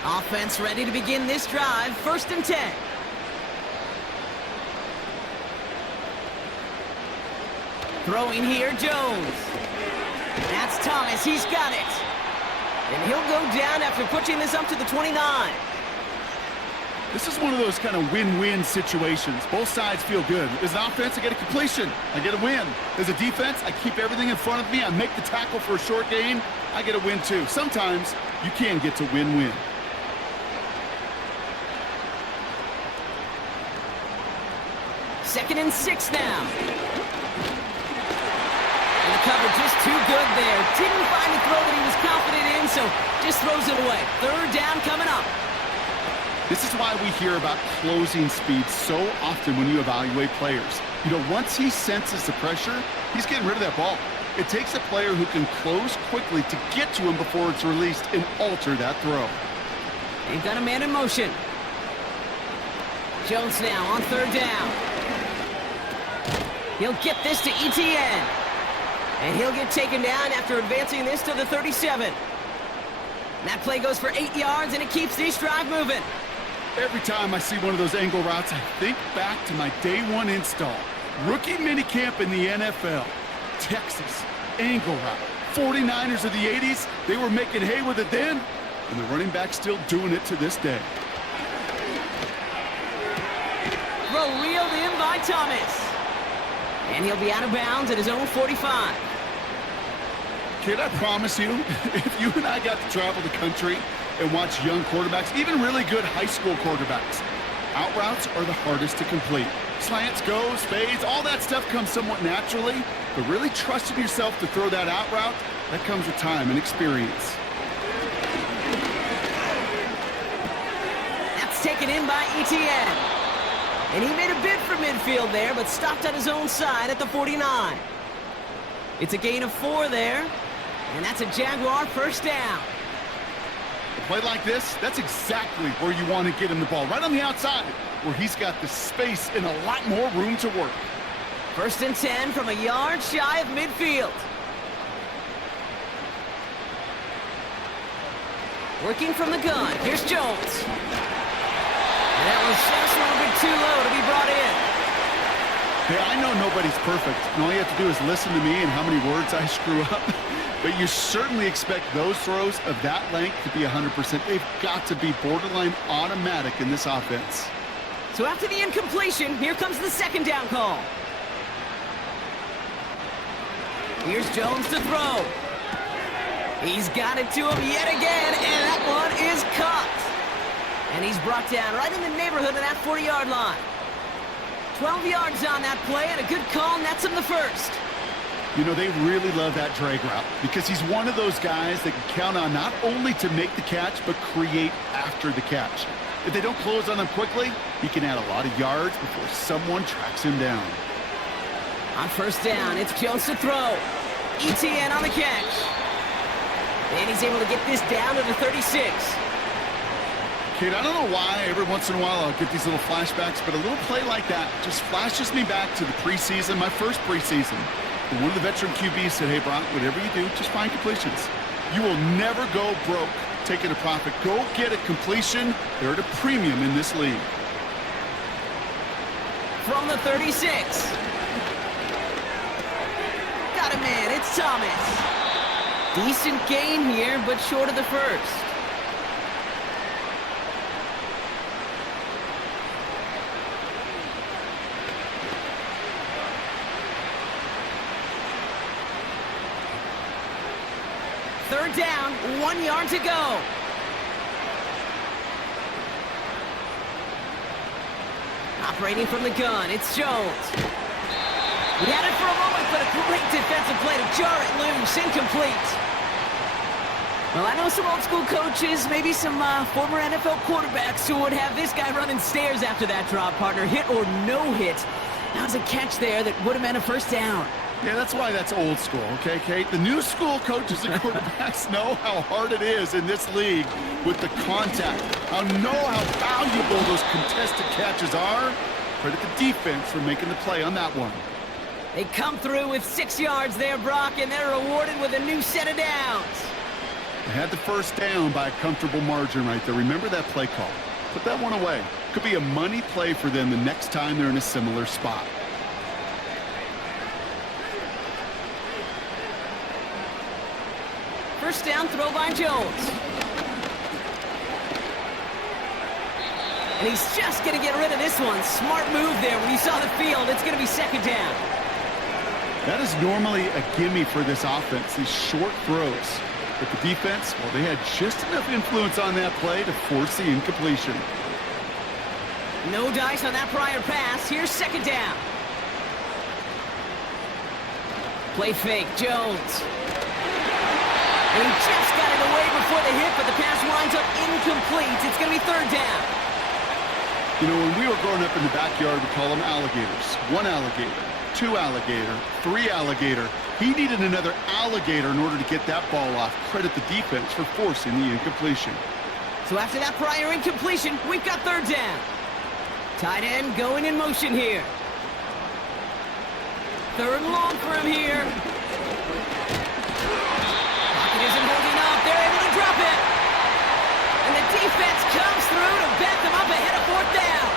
Offense ready to begin this drive. 1st and 10. Throwing here, Jones. That's Thomas. He's got it. And he'll go down after pushing this up to the 29. This is one of those kind of win-win situations. Both sides feel good. As an offense, I get a completion. I get a win. As a defense, I keep everything in front of me. I make the tackle for a short gain. I get a win, too. Sometimes you can get to win-win. Second and 6 now. And the cover just too good there. Didn't find the throw that he was confident in, so just throws it away. 3rd down coming up. This is why we hear about closing speed so often when you evaluate players. You know, once he senses the pressure, he's getting rid of that ball. It takes a player who can close quickly to get to him before it's released and alter that throw. They've got a man in motion. Jones now on 3rd down. He'll get this to ETN. And he'll get taken down after advancing this to the 37. That play goes for 8 yards, and it keeps this drive moving. Every time I see one of those angle routes, I think back to my day 1 install. Rookie minicamp in the NFL. Texas, angle route. 49ers of the 80s, they were making hay with it then, and the running back's still doing it to this day. Throw reeled in by Thomas. And he'll be out of bounds at his own 45. Kid, I promise you, if you and I got to travel the country and watch young quarterbacks, even really good high school quarterbacks, out routes are the hardest to complete. Slants, goes, fades, all that stuff comes somewhat naturally, but really trusting yourself to throw that out route, that comes with time and experience. That's taken in by ETN. And he made a bid for midfield there, but stopped on his own side at the 49. It's a gain of 4 there, and that's a Jaguar 1st down. A play like this, that's exactly where you want to get him the ball, right on the outside, where he's got the space and a lot more room to work. 1st and 10 from a yard shy of midfield. Working from the gun, here's Jones. And that was just a little bit too low to be brought in. Hey, I know nobody's perfect, and all you have to do is listen to me and how many words I screw up. But you certainly expect those throws of that length to be 100%. They've got to be borderline automatic in this offense. So after the incompletion, here comes the 2nd down call. Here's Jones to throw. He's got it to him yet again, and that one is caught. And he's brought down right in the neighborhood of that 40-yard line. 12 yards on that play, and a good call nets him the 1st. You know, they really love that drag route because he's one of those guys that can count on not only to make the catch, but create after the catch. If they don't close on him quickly, he can add a lot of yards before someone tracks him down. On 1st down, it's Jones to throw. ETN on the catch. And he's able to get this down to the 36. Kid, I don't know why every once in a while I'll get these little flashbacks, but a little play like that just flashes me back to the preseason, my first preseason. And one of the veteran QBs said, hey, Brock, whatever you do, just find completions. You will never go broke taking a profit. Go get a completion. They're at a premium in this league. From the 36. Got a man, it's Thomas. Decent gain here, but short of the first. Third down, 1 yard to go. Operating from the gun, it's Jones. He had it for a moment, but a great defensive play to jar it loose, incomplete. Well, I know some old school coaches, maybe some former NFL quarterbacks who would have this guy running stairs after that drop, partner. Hit or no hit. That was a catch there that would have meant a first down. Yeah, that's why that's old school, okay, Kate? The new school coaches and quarterbacks know how hard it is in this league with the contact. Know how valuable those contested catches are. Credit the defense for making the play on that one. They come through with 6 yards there, Brock, and they're rewarded with a new set of downs. They had the first down by a comfortable margin right there. Remember that play call. Put that one away. Could be a money play for them the next time they're in a similar spot. First down throw by Jones. And he's just going to get rid of this one. Smart move there when he saw the field. It's going to be second down. That is normally a gimme for this offense, these short throws. But the defense, well, they had just enough influence on that play to force the incompletion. No dice on that prior pass. Here's second down. Play fake, Jones. And he just got it away before the hit, but the pass winds up incomplete. It's going to be third down. You know, when we were growing up in the backyard, we call them alligators. 1 alligator, 2 alligator, 3 alligator. He needed another alligator in order to get that ball off. Credit the defense for forcing the incompletion. So after that prior incompletion, we've got third down. Tight end going in motion here. Third and long for him here. Pocket isn't holding up. They're able to drop it. And the defense comes through to back them up ahead of fourth down.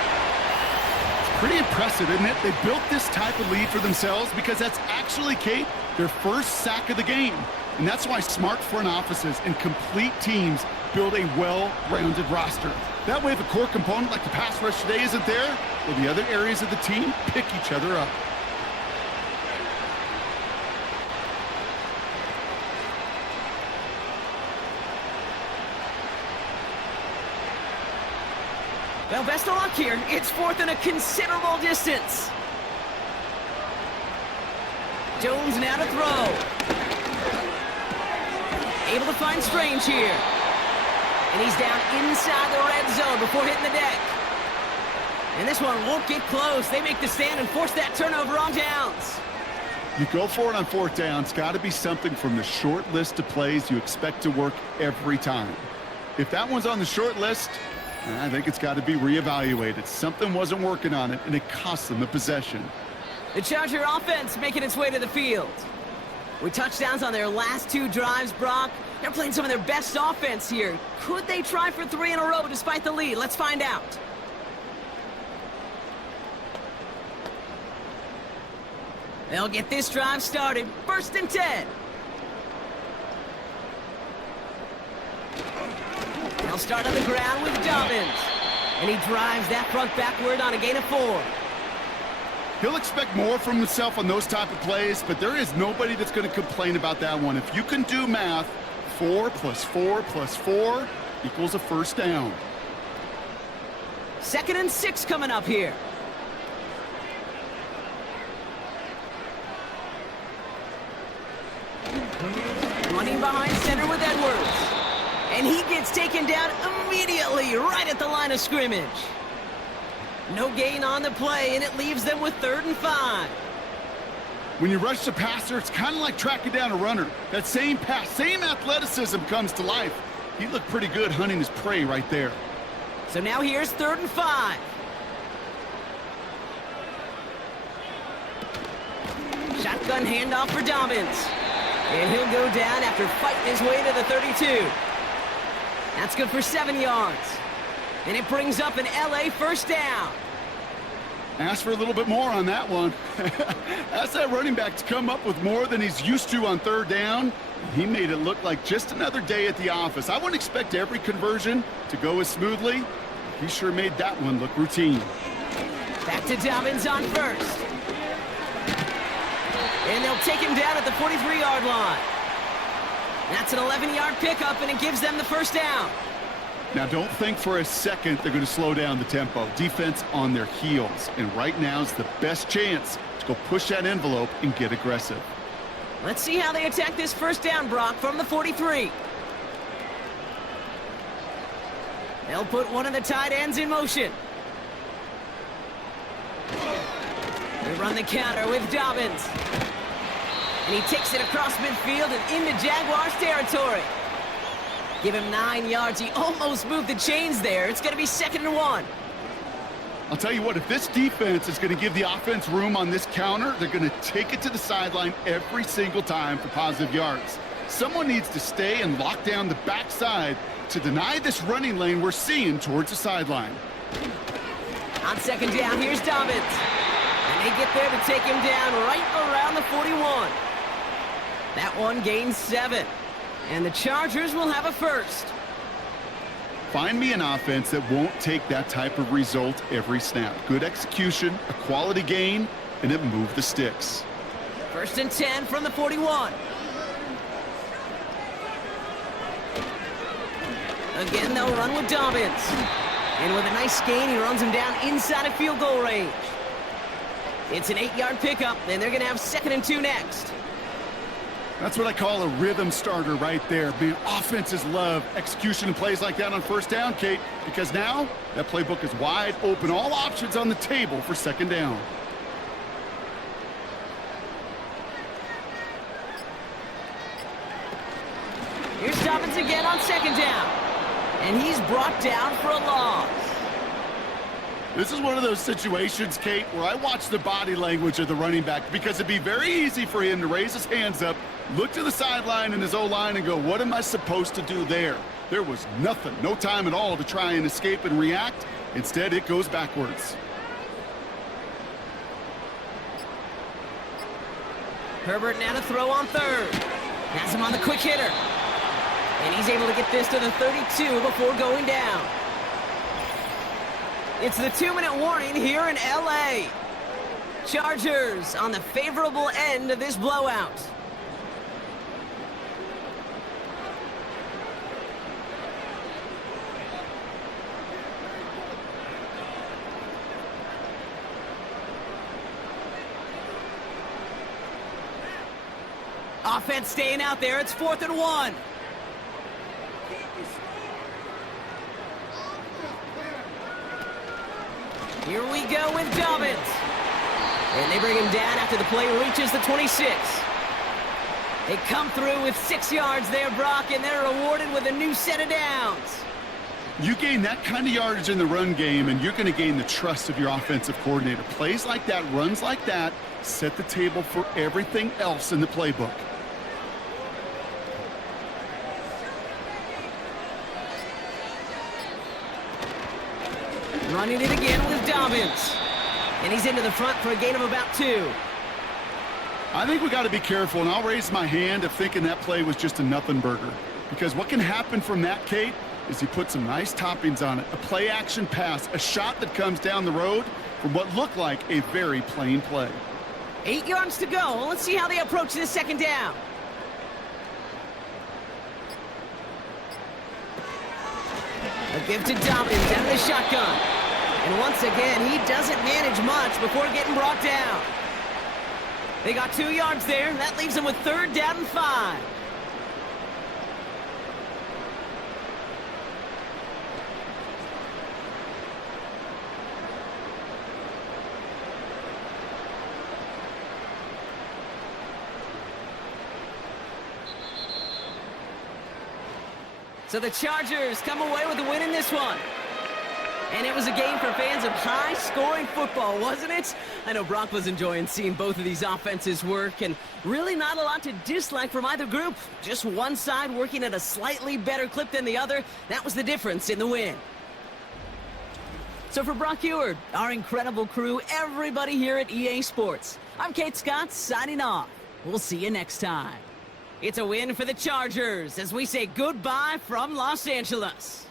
Pretty impressive, isn't it? They built this type of lead for themselves because that's actually, Kate, their first sack of the game. And that's why smart front offices and complete teams build a well-rounded roster. That way, if a core component like the pass rush today isn't there, well, the other areas of the team pick each other up. Well, best of luck here. It's fourth and a considerable distance. Jones now to throw. Able to find Strange here. And he's down inside the red zone before hitting the deck. And this one won't get close. They make the stand and force that turnover on downs. You go for it on fourth down. It's got to be something from the short list of plays you expect to work every time. If that one's on the short list, I think it's got to be reevaluated. Something wasn't working on it, and it cost them the possession. The Charger offense making its way to the field. With touchdowns on their last 2 drives, Brock, they're playing some of their best offense here. Could they try for 3 in a row despite the lead? Let's find out. They'll get this drive started. First and 10. They'll start on the ground with Dobbins. And he drives that front backward on a gain of 4. He'll expect more from himself on those type of plays, but there is nobody that's going to complain about that one. If you can do math, 4 + 4 + 4 equals a first down. Second and 6 coming up here. Running behind center with Edwards. And he gets taken down immediately right at the line of scrimmage. No gain on the play, and it leaves them with 3rd and 5. When you rush the passer, it's kind of like tracking down a runner. That same pass, same athleticism comes to life. He looked pretty good hunting his prey right there. So now here's 3rd and 5. Shotgun handoff for Dobbins. And he'll go down after fighting his way to the 32. That's good for 7 yards. And it brings up an LA first down. Ask for a little bit more on that one. Ask that running back to come up with more than he's used to on third down. He made it look like just another day at the office. I wouldn't expect every conversion to go as smoothly. He sure made that one look routine. Back to Dobbins on first. And they'll take him down at the 43-yard line. That's an 11-yard pickup, and it gives them the first down. Now, don't think for a second they're going to slow down the tempo. Defense on their heels. And right now is the best chance to go push that envelope and get aggressive. Let's see how they attack this first down, Brock, from the 43. They'll put one of the tight ends in motion. They run the counter with Dobbins. And he takes it across midfield and into Jaguars territory. Give him 9 yards. He almost moved the chains there. It's going to be 2nd and 1. I'll tell you what, if this defense is going to give the offense room on this counter, they're going to take it to the sideline every single time for positive yards. Someone needs to stay and lock down the backside to deny this running lane we're seeing towards the sideline. On 2nd down, here's Dobbins. And they get there to take him down right around the 41. That one gains 7. And the Chargers will have a first. Find me an offense that won't take that type of result every snap. Good execution, a quality gain, and it moved the sticks. 1st and 10 from the 41. Again, they'll run with Dobbins. And with a nice gain, he runs him down inside of field goal range. It's an 8-yard pickup, and they're going to have 2nd and 2 next. That's what I call a rhythm starter right there. Man, offenses love execution and plays like that on first down, Kate, because now that playbook is wide open. All options on the table for 2nd down. Here's Dobbins again on 2nd down. And he's brought down for a loss. This is one of those situations, Kate, where I watch the body language of the running back because it'd be very easy for him to raise his hands up, look to the sideline in his O-line and go, what am I supposed to do there? There was nothing, no time at all to try and escape and react. Instead, it goes backwards. Herbert now to throw on 3rd. Has him on the quick hitter. And he's able to get this to the 32 before going down. It's the 2-minute warning here in LA. Chargers on the favorable end of this blowout. Offense staying out there. It's 4th and 1. Here we go with Dobbins. And they bring him down after the play reaches the 26. They come through with 6 yards there, Brock, and they're rewarded with a new set of downs. You gain that kind of yardage in the run game, and you're going to gain the trust of your offensive coordinator. Plays like that, runs like that, set the table for everything else in the playbook. Running it again with Dobbins. And he's into the front for a gain of about 2. I think we got to be careful, and I'll raise my hand of thinking that play was just a nothing burger. Because what can happen from that, Kate, is he put some nice toppings on it. A play-action pass, a shot that comes down the road from what looked like a very plain play. 8 yards to go. Let's see how they approach this 2nd down. A give to Dobbins out of the shotgun. And once again, he doesn't manage much before getting brought down. They got 2 yards there. That leaves them with 3rd down and 5. So the Chargers come away with the win in this one. And it was a game for fans of high-scoring football, wasn't it? I know Brock was enjoying seeing both of these offenses work, and really not a lot to dislike from either group. Just one side working at a slightly better clip than the other. That was the difference in the win. So for Brock Eward, our incredible crew, everybody here at EA Sports, I'm Kate Scott signing off. We'll see you next time. It's a win for the Chargers as we say goodbye from Los Angeles.